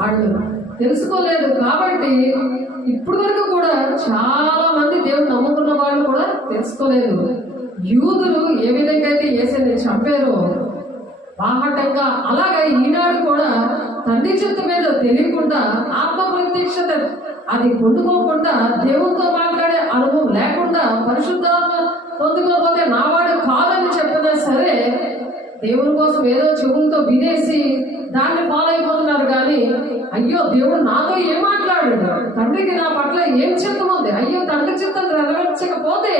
వాళ్ళు తెలుసుకోలేదు. కాబట్టి ఇప్పుడు వరకు కూడా చాలా మంది దేవుడు నమ్ముకున్న వాళ్ళు కూడా తెలుసుకోలేదు. యూదులు ఏ విధంగా అయితే యేసుని చంపారో బాహటంగా, అలాగే ఈనాడు కూడా తండ్రి చిత్త మీద తెలియకుండా ఆత్మ ప్రత్యక్షత అది పొందుకోకుండా, దేవునితో మాట్లాడే అనుభవం లేకుండా, పరిశుద్ధాత్మ పొందుకోకపోతే నావాడు కాదని చెప్పినా సరే దేవుని కోసం ఏదో చెవులతో వినేసి దాన్ని ఫాలో అయిపోతున్నారు. కానీ అయ్యో దేవుడు నాతో ఏం మాట్లాడాడు, తండ్రికి నా పట్ల ఏం చిత్తం ఉంది, అయ్యో తండ్రి చిత్తం నెరవేర్చకపోతే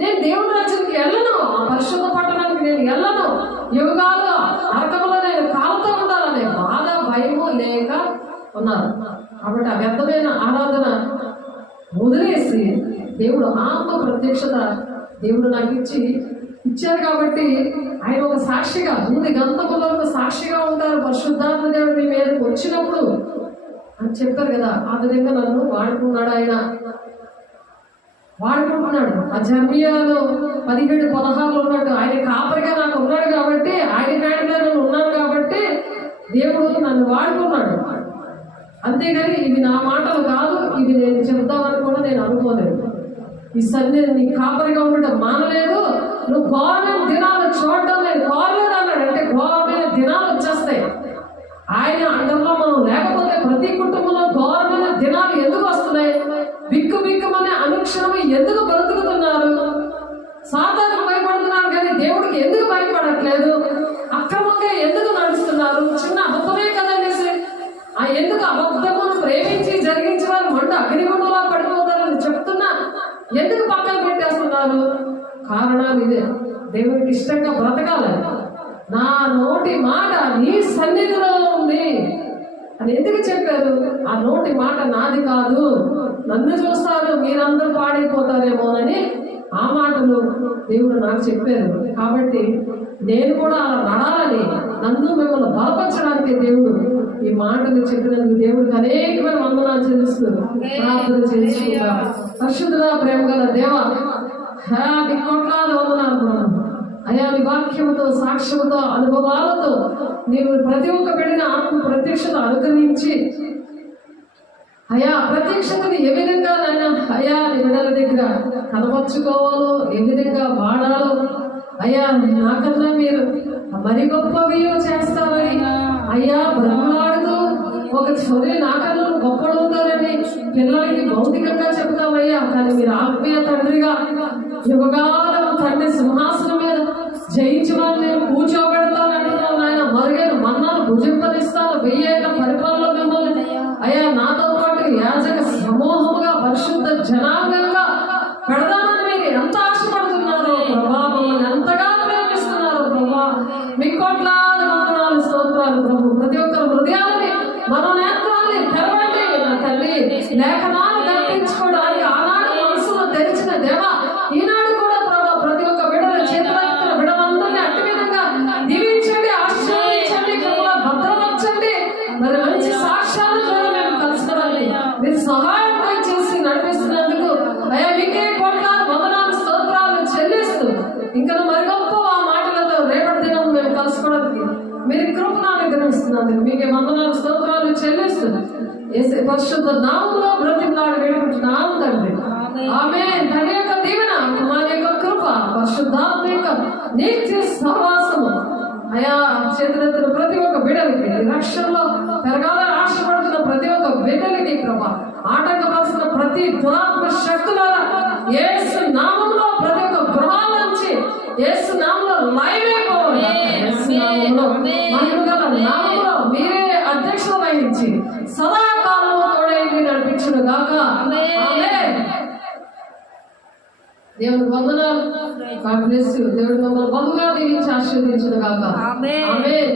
నేను దేవుని రచనకి వెళ్ళను, ఆ పరిశుద్ధ పట్టణానికి నేను వెళ్ళను, యుగాలు నరకంలో నేను కాలుతూ ఉండాలనే బాధ భయము లేక ఉన్నారు. కాబట్టి ఆ వ్యర్థమైన ఆరాధన వదిలేసి దేవుడు ఆత్మ ప్రత్యక్షత దేవుడు నాకు ఇచ్చారు. కాబట్టి ఆయన ఒక సాక్షిగా ముందు గంతములో ఒక సాక్షిగా ఉంటారు. పరిశుద్ధాత్మ దేవుడు మీ మీదకి వచ్చినప్పుడు అని చెప్పారు కదా, ఆ విధంగా నన్ను వాడుకున్నాడు. ఆయన వాడుకుంటున్నాడు. ఆ జర్మియాలో 17:16 ఉన్నాడు. ఆయన కాపరిగా నాకు ఉన్నాడు కాబట్టి, ఆయన హ్యాండ్లో నేను ఉన్నాను కాబట్టి దేవుడు నన్ను వాడుకున్నాడు. అంతేగాని ఇవి నా మాటలు కాదు, ఇవి నేను చెప్తామని కూడా నేను అనుకోలేదు. ఈ సన్నిధి నీ కాపరిగా ఉండటం మానలేదు. నువ్వు ఘోరమైన దినాలు చూడడం నేను కోరలేదు అన్నాడు. అంటే ఘోరమైన దినాలు వచ్చేస్తాయి. ఆయన అండంలో మనం లేకపోతే ప్రతి కుటుంబంలో ఘోరమైన దినాలు ఎందుకు వస్తున్నాయి? బిక్కుమనే అనుక్షణం ఎందుకు బ్రతుకుతున్నారు? సాతానుకు భయపడుతున్నారు కానీ దేవుడికి ఎందుకు భయపడట్లేదు? అక్రమంగా ఎందుకు నడుస్తున్నారు? చిన్న అబద్ధమే కదనేసి ఆ ఎందుకు అబద్ధమును ప్రేమించి జరిగించిన వారు మంట అగ్నిగుండంలో పడిపోతారని చెప్తున్నా ఎందుకు పక్కన పెట్టేస్తున్నారు? కారణాలు ఇదే. దేవునికి ఇష్టంగా బ్రతకాలి. నా నోటి మాట నీ సన్నిధిలో ఉంది అని ఎందుకు చెప్పారు? ఆ నోటి మాట నాది కాదు, నన్ను చూస్తారు మీరందరూ పాడైపోతారేమోనని ఆ మాటలు దేవుడు నాకు చెప్పారు. కాబట్టి నేను కూడా అలా నడాలని, నన్ను మిమ్మల్ని బలపరచడానికి దేవుడు ఈ మాటలు చెప్పినందుకు దేవుడికి అనేకమైన వందనాలు చెల్లిస్తూ ప్రార్థన చేసుకుందాం. పరిశుద్ధుడా ప్రేమ గల దేవ, కోట్లాది వందనాలు అయ్యా. నీ వాక్యముతో, సాక్ష్యముతో, అనుభవాలతో నీవు ప్రతి ఒక్క బిడ్డన ఆత్మ ప్రత్యక్షత అనుగ్రహించి అయ్యా ప్రత్యక్షతని ఏ విధంగా నాయన అయ్యా నీ బిడ్డల దగ్గర కనపరుచుకోవాలో, ఏ విధంగా వాడాలో అయ్యా నాకన్నా మీరు మరి గొప్పవి చేస్తారని అయ్యా బ్రహ్మలాడుతూ ఒక చదివి నాకన్నా గొప్పలు అవుతారని పిల్లలకి భౌతికంగా చెప్తామయ్యా. కానీ మీరు ఆత్మీయ తండ్రిగా యువగాలం తండ్రి సింహాసనం మీద జయించి వాళ్ళని కూర్చోబెడతానంటున్నాను ఆయన. మరుగైన మన్నాను భుజింపనిస్తాను, 1000 ఏళ్ల పరిపాలన మిమ్మల్ని అయ్యా నాతో పాటు యాజక సమూహముగా పరిశుద్ధ జనాంగంగా పెడదామని మీరు ఎంత ఆశపడుతున్నారో ప్రభా, మమ్మల్ని ఎంతగా ప్రేమిస్తున్నారు ప్రభా. మీ కోట్లాది వందనాలు, స్తోత్రాలు ప్రభు. ప్రతి ఒక్కరు హృదయాన్ని మనోనేత్రాన్ని తెరవండి నా తల్లి. లేఖనాలు కల్పించుకోవడానికి ఆనాడు మనసులో తెరిచిన దేవ, ఈనాడు కూడా ప్రభా ప్రతి ఒక్క బిడ్డల చేతులెత్తిన బిడ్డలందరినీ అట్టి విధంగా దీవించండి, ఆశీర్వదించండి, కృపలో భద్రపరచండి. మరి మంచి సాక్ష్యాలు కూడా మేము కలుసుకోవాలి. మీరు సహాయం చేసి నడిపిస్తున్నందుకు అయ్యా మీకే కోట్లాది వందనాలు, స్తోత్రాలు చెల్లిస్తూ ఇంకా మరి గొప్ప ఆ మాటలతో రేపటి దినం మేము కలుసుకోవడానికి మీరు కృపను అనుగ్రహిస్తున్నందుకు మీకే వందనాలు, స్తోత్రాలు చెల్లిస్తూ యేసు పరిశుద్ధ నామములో బ్రతిమలాడి వేడుకుంటున్నాం తండ్రి. ఆమేన్. తండ్రి యొక్క దీవెన, కుమారుని యొక్క కృప, పరిశుద్ధాత్మ యొక్క నిత్య సహవాసము అయా చేతులెత్తిన ప్రతి ఒక్క బిడ్డలకి, రక్షణలో పెరగాలని ఆశపడుతున్న ప్రతి ఒక్క బిడ్డలకి ప్రభా, ఆటంకపరుస్తున్న ప్రతి దురాత్మ శక్తులారా యేసు నామములో ప్రతి ఒక్క గృహాల నుంచి యేసు నామములో లైవ్ అయిపోవాలి. యేసు నామములో మహిమగల నామములో మీరే అధ్యక్షత వహించి సదాకాలము తోడైంది నడిపించును గాక. ఆమేన్. దేవుని వందనాలు. God bless you. దేవుడు మమ్మల్ని బహుగా దీవించి ఆశీర్వదించును గాక. ఆమేన్.